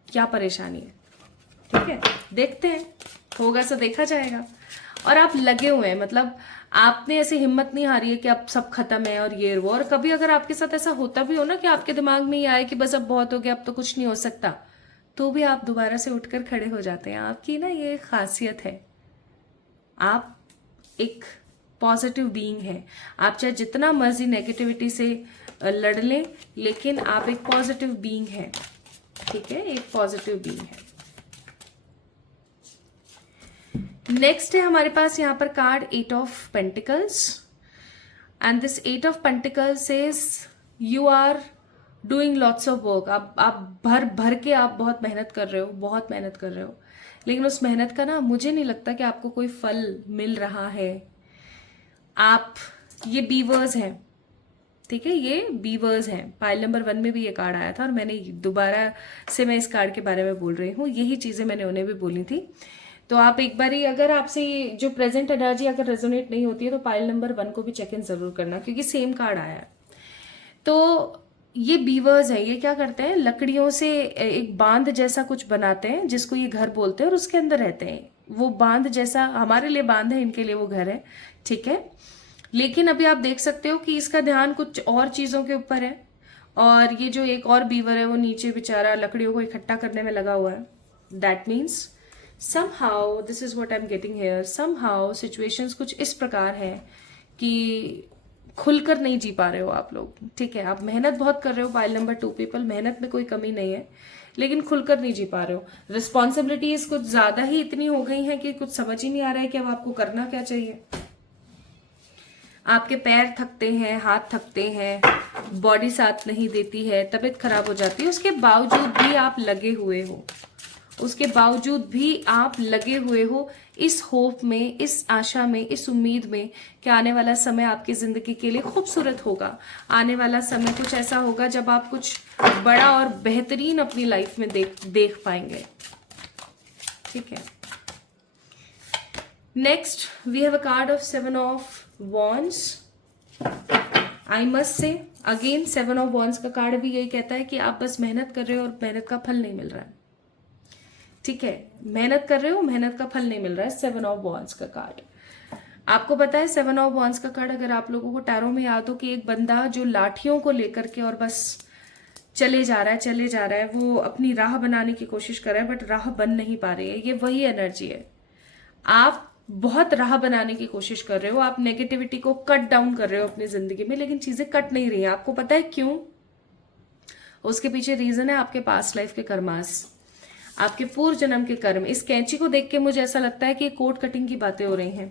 क्या परेशानी है, ठीक है, देखते हैं, होगा सो देखा जाएगा। और आप लगे हुए हैं, मतलब आपने ऐसी हिम्मत नहीं हारी है कि अब सब खत्म है और ये वो। और कभी अगर आपके साथ ऐसा होता भी हो ना कि आपके दिमाग में ये आए कि बस अब बहुत हो गया, अब तो कुछ नहीं हो सकता, तो भी आप दोबारा से उठकर खड़े हो जाते हैं। आपकी ना ये खासियत है, आप एक पॉजिटिव बीइंग है। आप चाहे जितना मर्जी नेगेटिविटी से लड़ लें, लेकिन आप एक पॉजिटिव बीइंग है, ठीक है, एक पॉजिटिव बीइंग है। नेक्स्ट है हमारे पास यहाँ पर card 8 of pentacles, and this 8 of pentacles says you are doing lots of work. आप भर भर के आप बहुत मेहनत कर रहे हो, बहुत मेहनत कर रहे हो, लेकिन उस मेहनत का ना मुझे नहीं लगता कि आपको कोई फल मिल रहा है। आप, ये बीवर्स हैं, ठीक है, ये बीवर्स हैं। पाइल नंबर 1 में भी ये कार्ड आया था और मैंने दोबारा से मैं इस कार्ड के बारे में बोल रही हूँ, यही चीजें मैंने उन्हें भी बोली थी। तो आप एक बारी, अगर आपसे ये जो प्रेजेंट एनर्जी अगर रेजोनेट नहीं होती है तो पाइल नंबर 1 को भी चेक इन जरूर करना, क्योंकि सेम कार्ड आया है। तो ये बीवर्स है, ये क्या करते हैं, लकड़ियों से एक बांध जैसा कुछ बनाते हैं जिसको ये घर बोलते हैं और उसके अंदर रहते हैं। वो बांध जैसा हमारे लिए बांध है, इनके लिए वो घर है, ठीक है। लेकिन अभी आप देख सकते हो कि इसका ध्यान कुछ और चीजों के ऊपर है, और ये जो एक और बीवर है वो नीचे बेचारा लकड़ियों को इकट्ठा करने में लगा हुआ है। That means somehow, this is what I'm getting here, somehow situations कुछ इस प्रकार है कि खुलकर नहीं जी पा रहे हो आप लोग, ठीक है। आप मेहनत बहुत कर रहे हो, पाइल नंबर 2 पीपल, मेहनत में कोई कमी नहीं है, लेकिन खुलकर नहीं जी पा रहे हो। रिस्पॉन्सिबिलिटीज कुछ ज्यादा ही इतनी हो गई हैं कि कुछ समझ ही नहीं आ रहा है कि अब आपको करना क्या चाहिए। आपके पैर थकते हैं, हाथ थकते हैं, बॉडी साथ नहीं देती है, तबीयत खराब हो जाती है, उसके बावजूद भी आप लगे हुए हो, उसके बावजूद भी आप लगे हुए हो इस होप में, इस आशा में, इस उम्मीद में कि आने वाला समय आपकी जिंदगी के लिए खूबसूरत होगा। आने वाला समय कुछ ऐसा होगा जब आप कुछ बड़ा और बेहतरीन अपनी लाइफ में देख पाएंगे, ठीक है। Next we have a card of 7 of wands. I must say again 7 of wands का कार्ड भी यही कहता है कि आप बस मेहनत कर रहे हो और मेहनत का फल नहीं मिल रहा है, ठीक है। मेहनत कर रहे हो, मेहनत का फल नहीं मिल रहा है। 7 ऑफ वॉन्ड्स का कार्ड, आपको पता है 7 ऑफ वॉन्ड्स का कार्ड अगर आप लोगों को टैरो में याद हो कि एक बंदा जो लाठियों को लेकर के और बस चले जा रहा है, वो अपनी राह बनाने की कोशिश कर रहा है, बट राह बन नहीं पा रही है। ये वही एनर्जी है, आप बहुत राह बनाने की कोशिश कर रहे हो, आप नेगेटिविटी को कट डाउन कर रहे हो अपनी जिंदगी में, लेकिन चीजें कट नहीं रही हैं। आपको पता है क्यों? उसके पीछे रीजन है आपके पास्ट लाइफ के कर्मास, आपके पूर्व जन्म के कर्म। इस कैंची को देख के मुझे ऐसा लगता है कि कोड कटिंग की बातें हो रही हैं।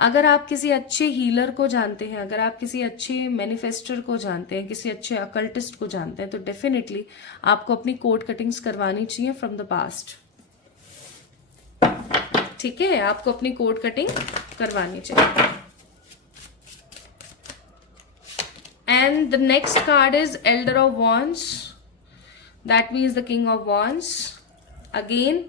अगर आप किसी अच्छे हीलर को जानते हैं, अगर आप किसी अच्छे मैनिफेस्टर को जानते हैं, किसी अच्छे अकल्टिस्ट को जानते हैं, तो डेफिनेटली आपको अपनी कोड कटिंग्स करवानी चाहिए फ्रॉम द पास्ट, ठीक है। आपको अपनी कोड कटिंग करवानी चाहिए। And the next card is elder of wands, that means the king of wands. Again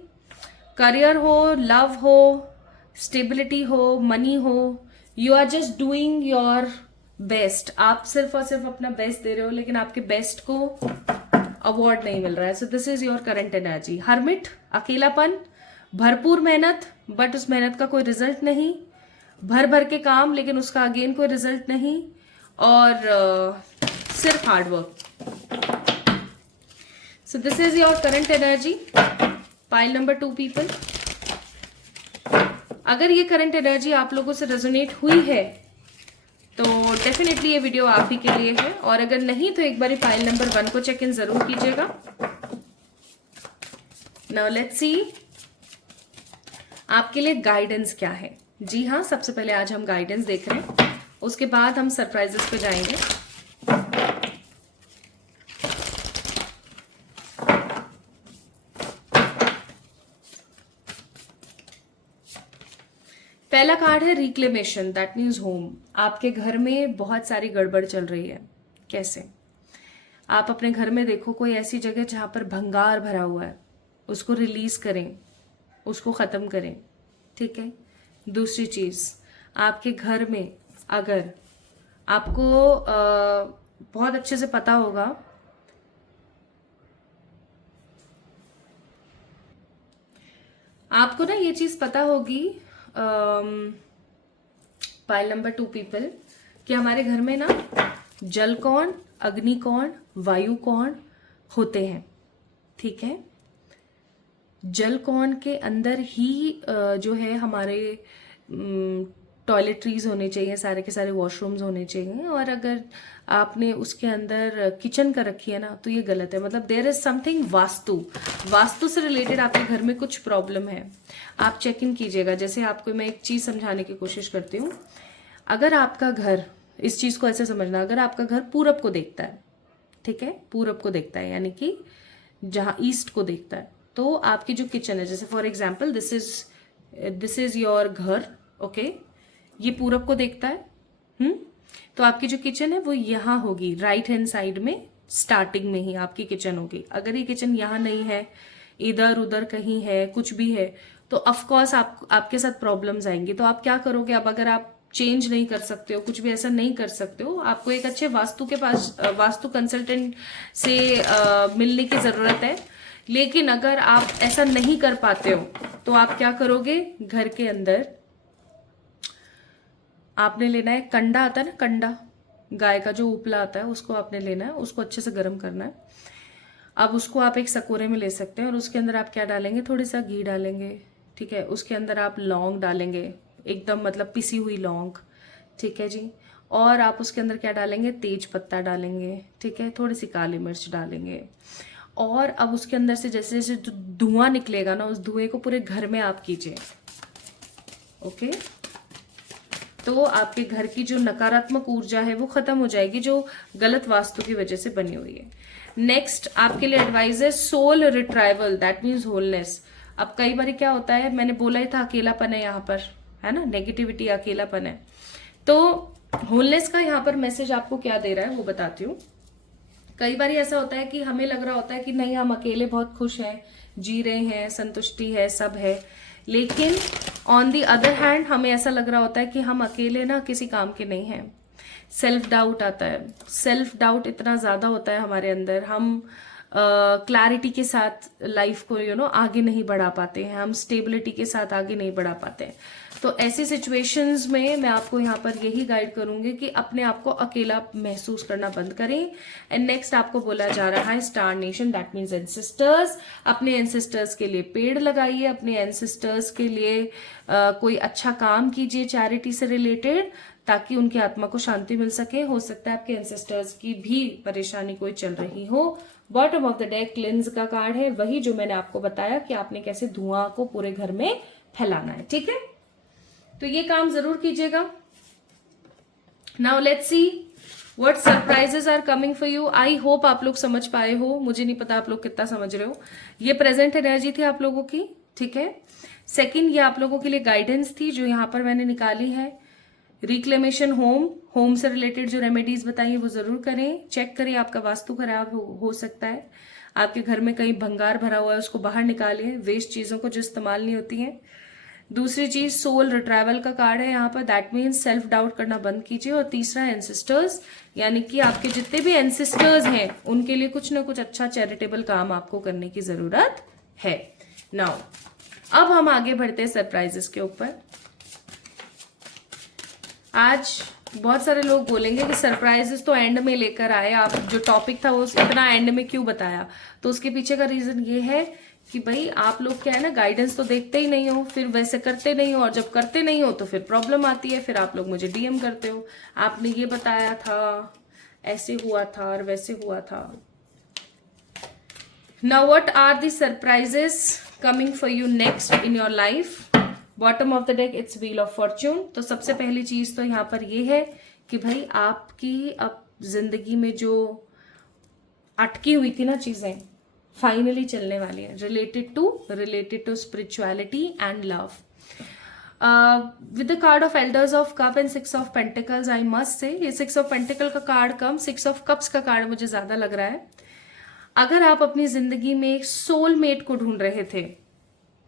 career हो, लव हो, स्टेबिलिटी हो, मनी हो, you are just doing your best. आप सिर्फ और सिर्फ अपना बेस्ट दे रहे हो, लेकिन आपके बेस्ट को अवार्ड नहीं मिल रहा है। So this is your current energy. Hermit, अकेलापन, भरपूर मेहनत बट उस मेहनत का कोई रिजल्ट नहीं, भर भर के काम लेकिन उसका अगेन कोई रिजल्ट नहीं, और सिर्फ hard work. So this is your current energy. Pile number 2 people, अगर ये करंट एनर्जी आप लोगों से रेजोनेट हुई है तो डेफिनेटली ये वीडियो आप ही के लिए है, और अगर नहीं तो एक बार पाइल नंबर 1 को चेक इन जरूर कीजिएगा। नाउ लेट्स सी आपके लिए गाइडेंस क्या है। जी हाँ, सबसे पहले आज हम गाइडेंस देख रहे हैं, उसके बाद हम सरप्राइजेस पे जाएंगे। पहला कार्ड है रिक्लेमेशन, दैट मीन्स होम। आपके घर में बहुत सारी गड़बड़ चल रही है। कैसे? आप अपने घर में देखो कोई ऐसी जगह जहां पर भंगार भरा हुआ है, उसको रिलीज करें, उसको खत्म करें। ठीक है। दूसरी चीज, आपके घर में अगर आपको बहुत अच्छे से पता होगा, आपको ना ये चीज पता होगी पाइल नंबर 2 पीपल, कि हमारे घर में ना जल कौन, अग्नि कौन, वायु कौन होते हैं। ठीक है। जल कौन के अंदर ही जो है हमारे टॉयलेटरीज होने चाहिए, सारे के सारे वॉशरूम्स होने चाहिए, और अगर आपने उसके अंदर किचन का रखी है ना तो ये गलत है। मतलब देयर इज समथिंग वास्तु से रिलेटेड आपके घर में कुछ प्रॉब्लम है, आप चेक इन कीजिएगा। जैसे आपको मैं एक चीज समझाने की कोशिश करती हूँ। अगर आपका घर, इस चीज को ऐसे समझना, अगर आपका घर पूरब को देखता है, ठीक है, पूरब को देखता है यानी कि जहाँ ईस्ट को देखता है, तो आपकी जो किचन है, जैसे for example this is your घर, ओके, ये पूरब को देखता है। तो आपकी जो किचन है वो यहाँ होगी, राइट हैंड साइड में, स्टार्टिंग में ही आपकी किचन होगी। अगर ये किचन यहाँ नहीं है, इधर उधर कहीं है, कुछ भी है, तो ऑफकोर्स आपके साथ प्रॉब्लम्स आएंगी। तो आप क्या करोगे? अब अगर आप चेंज नहीं कर सकते हो, कुछ भी ऐसा नहीं कर सकते हो, आपको एक अच्छे वास्तु कंसल्टेंट से मिलने की जरूरत है। लेकिन अगर आप ऐसा नहीं कर पाते हो तो आप क्या करोगे? घर के अंदर आपने लेना है, कंडा आता है ना, कंडा, गाय का जो उपला आता है, उसको आपने लेना है, उसको अच्छे से गर्म करना है। अब उसको आप एक सकोरे में ले सकते हैं, और उसके अंदर आप क्या डालेंगे? थोड़ी सा घी डालेंगे। ठीक है। उसके अंदर आप लौंग डालेंगे, एकदम मतलब पिसी हुई लौंग। ठीक है जी। और आप उसके अंदर क्या डालेंगे? तेज पत्ता डालेंगे। ठीक है। थोड़ी सी काली मिर्च डालेंगे। और अब उसके अंदर से जैसे जैसे धुआं निकलेगा ना, उस धुएं को पूरे घर में आप कीजिए। ओके। तो आपके घर की जो नकारात्मक ऊर्जा है वो खत्म हो जाएगी, जो गलत वास्तु की वजह से बनी हुई है। नेक्स्ट आपके लिए एडवाइस है soul retrieval, that means wholeness. अब कई बार क्या होता है, मैंने बोला ही था अकेलापन है यहाँ पर, है ना, नेगेटिविटी, अकेलापन है। तो होलनेस का यहाँ पर मैसेज आपको क्या दे रहा है वो बताती हूँ। कई बार ऐसा होता है कि हमें लग रहा होता है कि नहीं, हम अकेले बहुत खुश हैं, जी रहे हैं, संतुष्टि है, सब है। लेकिन ऑन दी अदर हैंड हमें ऐसा लग रहा होता है कि हम अकेले ना किसी काम के नहीं हैं। सेल्फ डाउट आता है। सेल्फ डाउट इतना ज्यादा होता है हमारे अंदर, हम क्लैरिटी के साथ लाइफ को आगे नहीं बढ़ा पाते हैं, हम स्टेबिलिटी के साथ आगे नहीं बढ़ा पाते हैं। तो ऐसी सिचुएशंस में मैं आपको यहाँ पर यही गाइड करूंगी कि अपने आप को अकेला महसूस करना बंद करें। एंड नेक्स्ट आपको बोला जा रहा है star nation, that means ancestors. अपने एंसेस्टर्स के लिए पेड़ लगाइए, अपने एंसेस्टर्स के लिए कोई अच्छा काम कीजिए चैरिटी से रिलेटेड, ताकि उनकी आत्मा को शांति मिल सके। हो सकता है आपके एंसेस्टर्स की भी परेशानी कोई चल रही हो। Bottom of the deck cleanse का कार्ड है, वही जो मैंने आपको बताया कि आपने कैसे धुआं को पूरे घर में फैलाना है। ठीक है, तो ये काम जरूर कीजिएगा। Now let's see what surprises are coming for you. I hope आप लोग समझ पाए हो, मुझे नहीं पता आप लोग कितना समझ रहे हो। ये प्रेजेंट एनर्जी थी आप लोगों की। ठीक है। सेकंड, ये आप लोगों के लिए गाइडेंस थी जो यहाँ पर मैंने निकाली है। रिक्लेमेशन होम से रिलेटेड जो रेमेडीज बताइए वो जरूर करें। चेक करें, आपका वास्तु खराब हो सकता है, आपके घर में कहीं भंगार भरा हुआ है, उसको बाहर निकालिए, वेस्ट चीजों को जो इस्तेमाल नहीं होती हैं। दूसरी चीज सोल रिट्राइवल का कार्ड है यहाँ पर, दैट मीन्स सेल्फ डाउट करना बंद कीजिए। और तीसरा एंसेस्टर्स, यानी कि आपके जितने भी एंसेस्टर्स हैं उनके लिए कुछ ना कुछ अच्छा चैरिटेबल काम आपको करने की जरूरत है। नाउ अब हम आगे बढ़ते हैं सरप्राइजेस के ऊपर। आज बहुत सारे लोग बोलेंगे कि सरप्राइजेस तो एंड में लेकर आए, आप जो टॉपिक था वो इतना एंड में क्यों बताया? तो उसके पीछे का रीजन ये है कि भाई आप लोग क्या है ना, गाइडेंस तो देखते ही नहीं हो, फिर वैसे करते नहीं हो, और जब करते नहीं हो तो फिर प्रॉब्लम आती है, फिर आप लोग मुझे डीएम करते हो, आपने ये बताया था, ऐसे हुआ था और वैसे हुआ था। Now what are the surprises coming for you next in your life? Bottom of the deck it's wheel of fortune. तो सबसे पहली चीज तो यहाँ पर ये है कि भाई आपकी अब जिंदगी में जो अटकी हुई थी ना चीजें, फाइनली चलने वाली है, related to spirituality and love. With the card of elders of cup and 6 of pentacles, I must say ये 6 ऑफ पेंटिकल का कार्ड कम, 6 ऑफ कप्स का कार्ड मुझे ज्यादा लग रहा है। अगर आप अपनी जिंदगी में सोलमेट को ढूंढ रहे थे,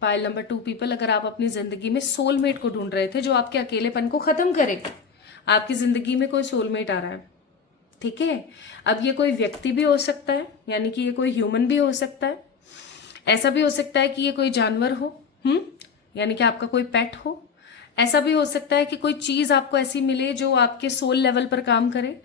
पाइल नंबर 2 पीपल, अगर आप अपनी जिंदगी में सोलमेट को ढूंढ रहे थे जो आपके अकेलेपन को खत्म करेगा, आपकी जिंदगी में कोई सोलमेट आ रहा है, ठीक है। अब ये कोई व्यक्ति भी हो सकता है, यानी कि ये कोई ह्यूमन भी हो सकता है, ऐसा भी हो सकता है कि ये कोई जानवर हो, यानी कि आपका कोई पेट हो, ऐसा भी हो सकता है कि कोई चीज आपको ऐसी मिले जो आपके सोल लेवल पर काम करे।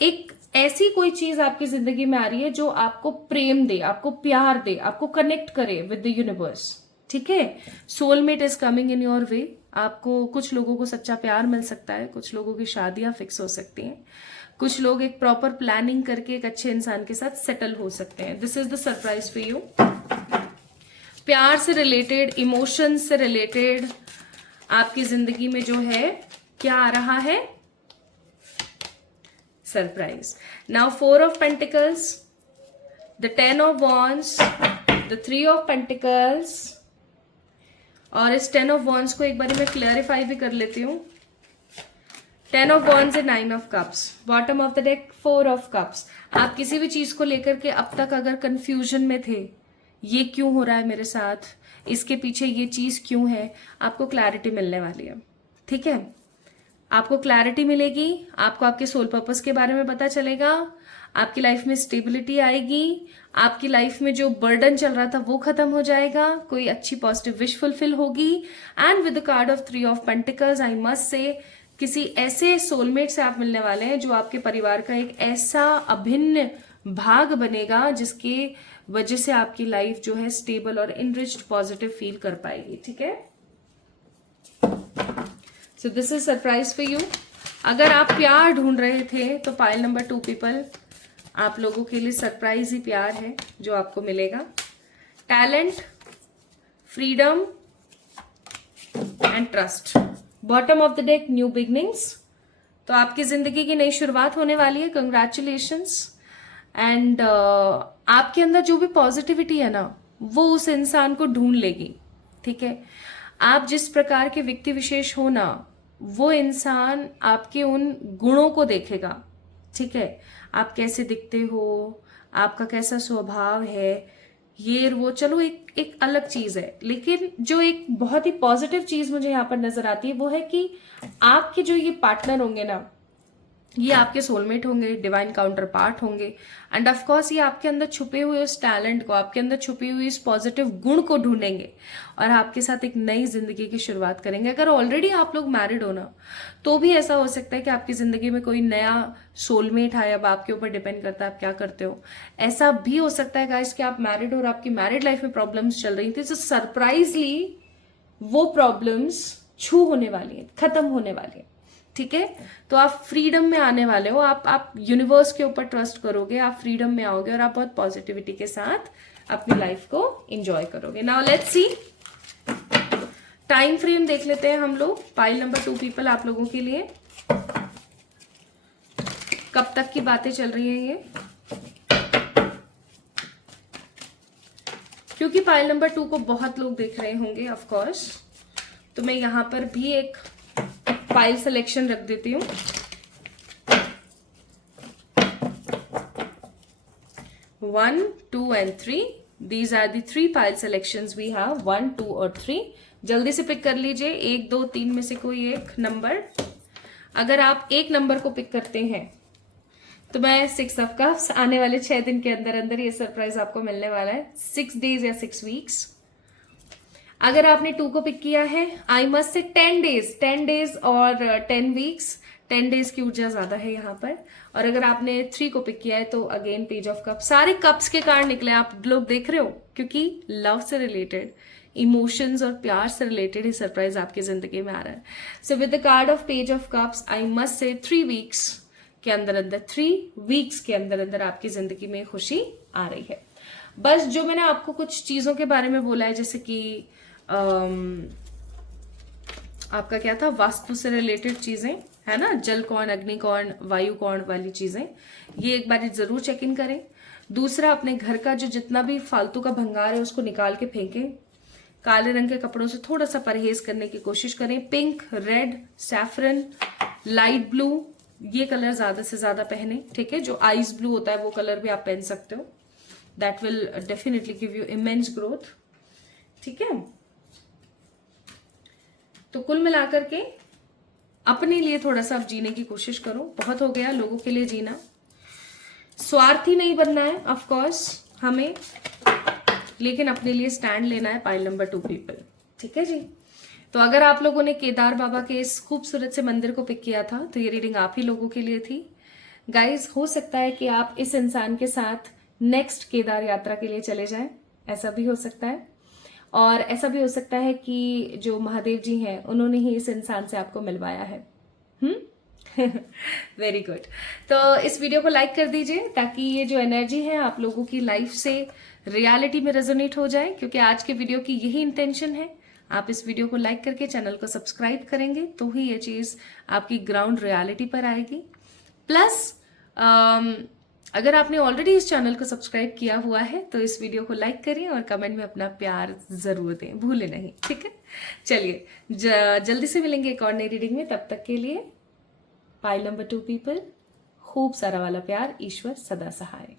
एक ऐसी कोई चीज आपकी जिंदगी में आ रही है जो आपको प्रेम दे, आपको प्यार दे, आपको कनेक्ट करे विद द यूनिवर्स, ठीक है। Soulmate is coming in your way. आपको कुछ लोगों को सच्चा प्यार मिल सकता है, कुछ लोगों की शादियां फिक्स हो सकती हैं, कुछ लोग एक प्रॉपर प्लानिंग करके एक अच्छे इंसान के साथ सेटल हो सकते हैं। This is the surprise for you. प्यार से रिलेटेड, इमोशन से रिलेटेड आपकी जिंदगी में जो है क्या आ रहा है? Surprise. Now 4 of pentacles, the 10 of wands, the 3 of pentacles, और इस 10 ऑफ वॉन्ड्स को एक बार मैं क्लैरिफाई भी कर लेती हूँ। 10 of wands and 9 of cups, bottom of the deck 4 of cups. आप किसी भी चीज को लेकर के अब तक अगर कंफ्यूजन में थे, ये क्यों हो रहा है मेरे साथ, इसके पीछे ये चीज क्यों है, आपको क्लैरिटी मिलने वाली है, ठीक है। आपको क्लैरिटी मिलेगी, आपको आपके सोल पर्पस के बारे में पता चलेगा, आपकी लाइफ में स्टेबिलिटी आएगी, आपकी लाइफ में जो बर्डन चल रहा था वो खत्म हो जाएगा, कोई अच्छी पॉजिटिव विश फुलफिल होगी। And with the card of 3 of pentacles, I must से किसी ऐसे सोलमेट से आप मिलने वाले हैं जो आपके परिवार का एक ऐसा अभिन्न भाग बनेगा जिसके वजह से आपकी लाइफ जो है स्टेबल और इनरिच्ड पॉजिटिव फील कर पाएगी, ठीक है। So this is surprise for you. अगर आप प्यार ढूंढ रहे थे तो पाइल नंबर 2 पीपल, आप लोगों के लिए सरप्राइज ही प्यार है जो आपको मिलेगा। Talent, freedom and trust. Bottom of the deck new beginnings. तो आपकी जिंदगी की नई शुरुआत होने वाली है, कंग्रेचुलेशंस। एंड आपके अंदर जो भी पॉजिटिविटी है ना, वो उस इंसान को ढूंढ लेगी, ठीक है। आप जिस प्रकार के व्यक्ति विशेष हो ना, वो इंसान आपके उन गुणों को देखेगा, ठीक है। आप कैसे दिखते हो, आपका कैसा स्वभाव है, ये वो चलो एक अलग चीज है, लेकिन जो एक बहुत ही पॉजिटिव चीज मुझे यहाँ पर नजर आती है वो है कि आपके जो ये पार्टनर होंगे ना, ये आपके सोलमेट होंगे, डिवाइन काउंटर पार्ट होंगे। एंड ऑफ कोर्स ये आपके अंदर छुपे हुए उस टैलेंट को, आपके अंदर छुपी हुई इस पॉजिटिव गुण को ढूंढेंगे और आपके साथ एक नई जिंदगी की शुरुआत करेंगे। अगर ऑलरेडी आप लोग मैरिड हो ना, तो भी ऐसा हो सकता है कि आपकी जिंदगी में कोई नया सोलमेट आए। अब आपके ऊपर डिपेंड करता है आप क्या करते हो। ऐसा भी हो सकता है गाइस कि आप मैरिड हो और आपकी मैरिड लाइफ में प्रॉब्लम्स चल रही थी, तो सरप्राइजली वो प्रॉब्लम्स छू होने वाली है, खत्म होने वाली है, ठीक है। तो आप फ्रीडम में आने वाले हो, आप यूनिवर्स के ऊपर ट्रस्ट करोगे, आप फ्रीडम में आओगे और आप बहुत पॉजिटिविटी के साथ अपनी लाइफ को एंजॉय करोगे। Now let's C, time frame देख लेते हैं हम लोग। पाइल नंबर 2 पीपल, आप लोगों के लिए कब तक की बातें चल रही हैं ये, क्योंकि पाइल नंबर 2 को बहुत लोग देख रहे होंगे ऑफ कोर्स, तो मैं यहां पर भी एक फाइल सिलेक्शन रख देती हूँ। One, 2 and 3, these are the 3 file selections we have, 1, 2 और 3। जल्दी से पिक कर लीजिए 1, 2, 3 में से कोई एक नंबर। अगर आप एक नंबर को पिक करते हैं तो मैं 6 ऑफ कप्स, आने वाले 6 दिन के अंदर अंदर ये सरप्राइज आपको मिलने वाला है, 6 डेज या 6 वीक्स। अगर आपने 2 को पिक किया है, आई मस्ट से 10 डेज और 10 वीक्स। 10 डेज की ऊर्जा ज्यादा है यहाँ पर। और अगर आपने 3 को पिक किया है तो अगेन पेज ऑफ कप, सारे कप्स के कार्ड निकले, आप लोग देख रहे हो, क्योंकि लव से रिलेटेड, इमोशंस और प्यार से रिलेटेड ही सरप्राइज आपकी जिंदगी में आ रहा है। So with the card of page of cups I must से 3 वीक्स के अंदर अंदर, 3 वीक्स के अंदर अंदर आपकी जिंदगी में खुशी आ रही है। बस जो मैंने आपको कुछ चीजों के बारे में बोला है, जैसे कि आपका क्या था, वास्तु से रिलेटेड चीजें है ना, जल कौन, अग्नि कौन, वायु कौन वाली चीजें, ये एक बार जरूर चेक इन करें। दूसरा, अपने घर का जो जितना भी फालतू का भंगार है उसको निकाल के फेंकें। काले रंग के कपड़ों से थोड़ा सा परहेज करने की कोशिश करें। Pink, red, saffron, light blue, ये कलर ज्यादा से ज्यादा पहने, ठीक है। जो आइस ब्लू होता है वो कलर भी आप पहन सकते हो, that will definitely give you immense growth, ठीक है। तो कुल मिलाकर के अपने लिए थोड़ा सा आप जीने की कोशिश करो, बहुत हो गया लोगों के लिए जीना, स्वार्थी नहीं बनना है ऑफ कोर्स हमें, लेकिन अपने लिए स्टैंड लेना है। पाइल नंबर 2 पीपल, ठीक है जी। तो अगर आप लोगों ने केदार बाबा के इस खूबसूरत से मंदिर को पिक किया था तो ये रीडिंग आप ही लोगों के लिए थी गाइज। हो सकता है कि आप इस इंसान के साथ नेक्स्ट केदार यात्रा के लिए चले जाएं, ऐसा भी हो सकता है। और ऐसा भी हो सकता है कि जो महादेव जी हैं उन्होंने ही इस इंसान से आपको मिलवाया है। Very good. तो इस वीडियो को लाइक कर दीजिए ताकि ये जो एनर्जी है आप लोगों की लाइफ से रियलिटी में रेजोनेट हो जाए, क्योंकि आज के वीडियो की यही इंटेंशन है। आप इस वीडियो को लाइक करके चैनल को सब्सक्राइब करेंगे तो ही ये चीज आपकी ग्राउंड रियलिटी पर आएगी। प्लस अगर आपने ऑलरेडी इस चैनल को सब्सक्राइब किया हुआ है तो इस वीडियो को लाइक करिए और कमेंट में अपना प्यार जरूर दें, भूले नहीं, ठीक है। चलिए जल्दी से मिलेंगे एक और नई रीडिंग में, तब तक के लिए पाइल नंबर 2 पीपल, खूब सारा वाला प्यार, ईश्वर सदा सहाय।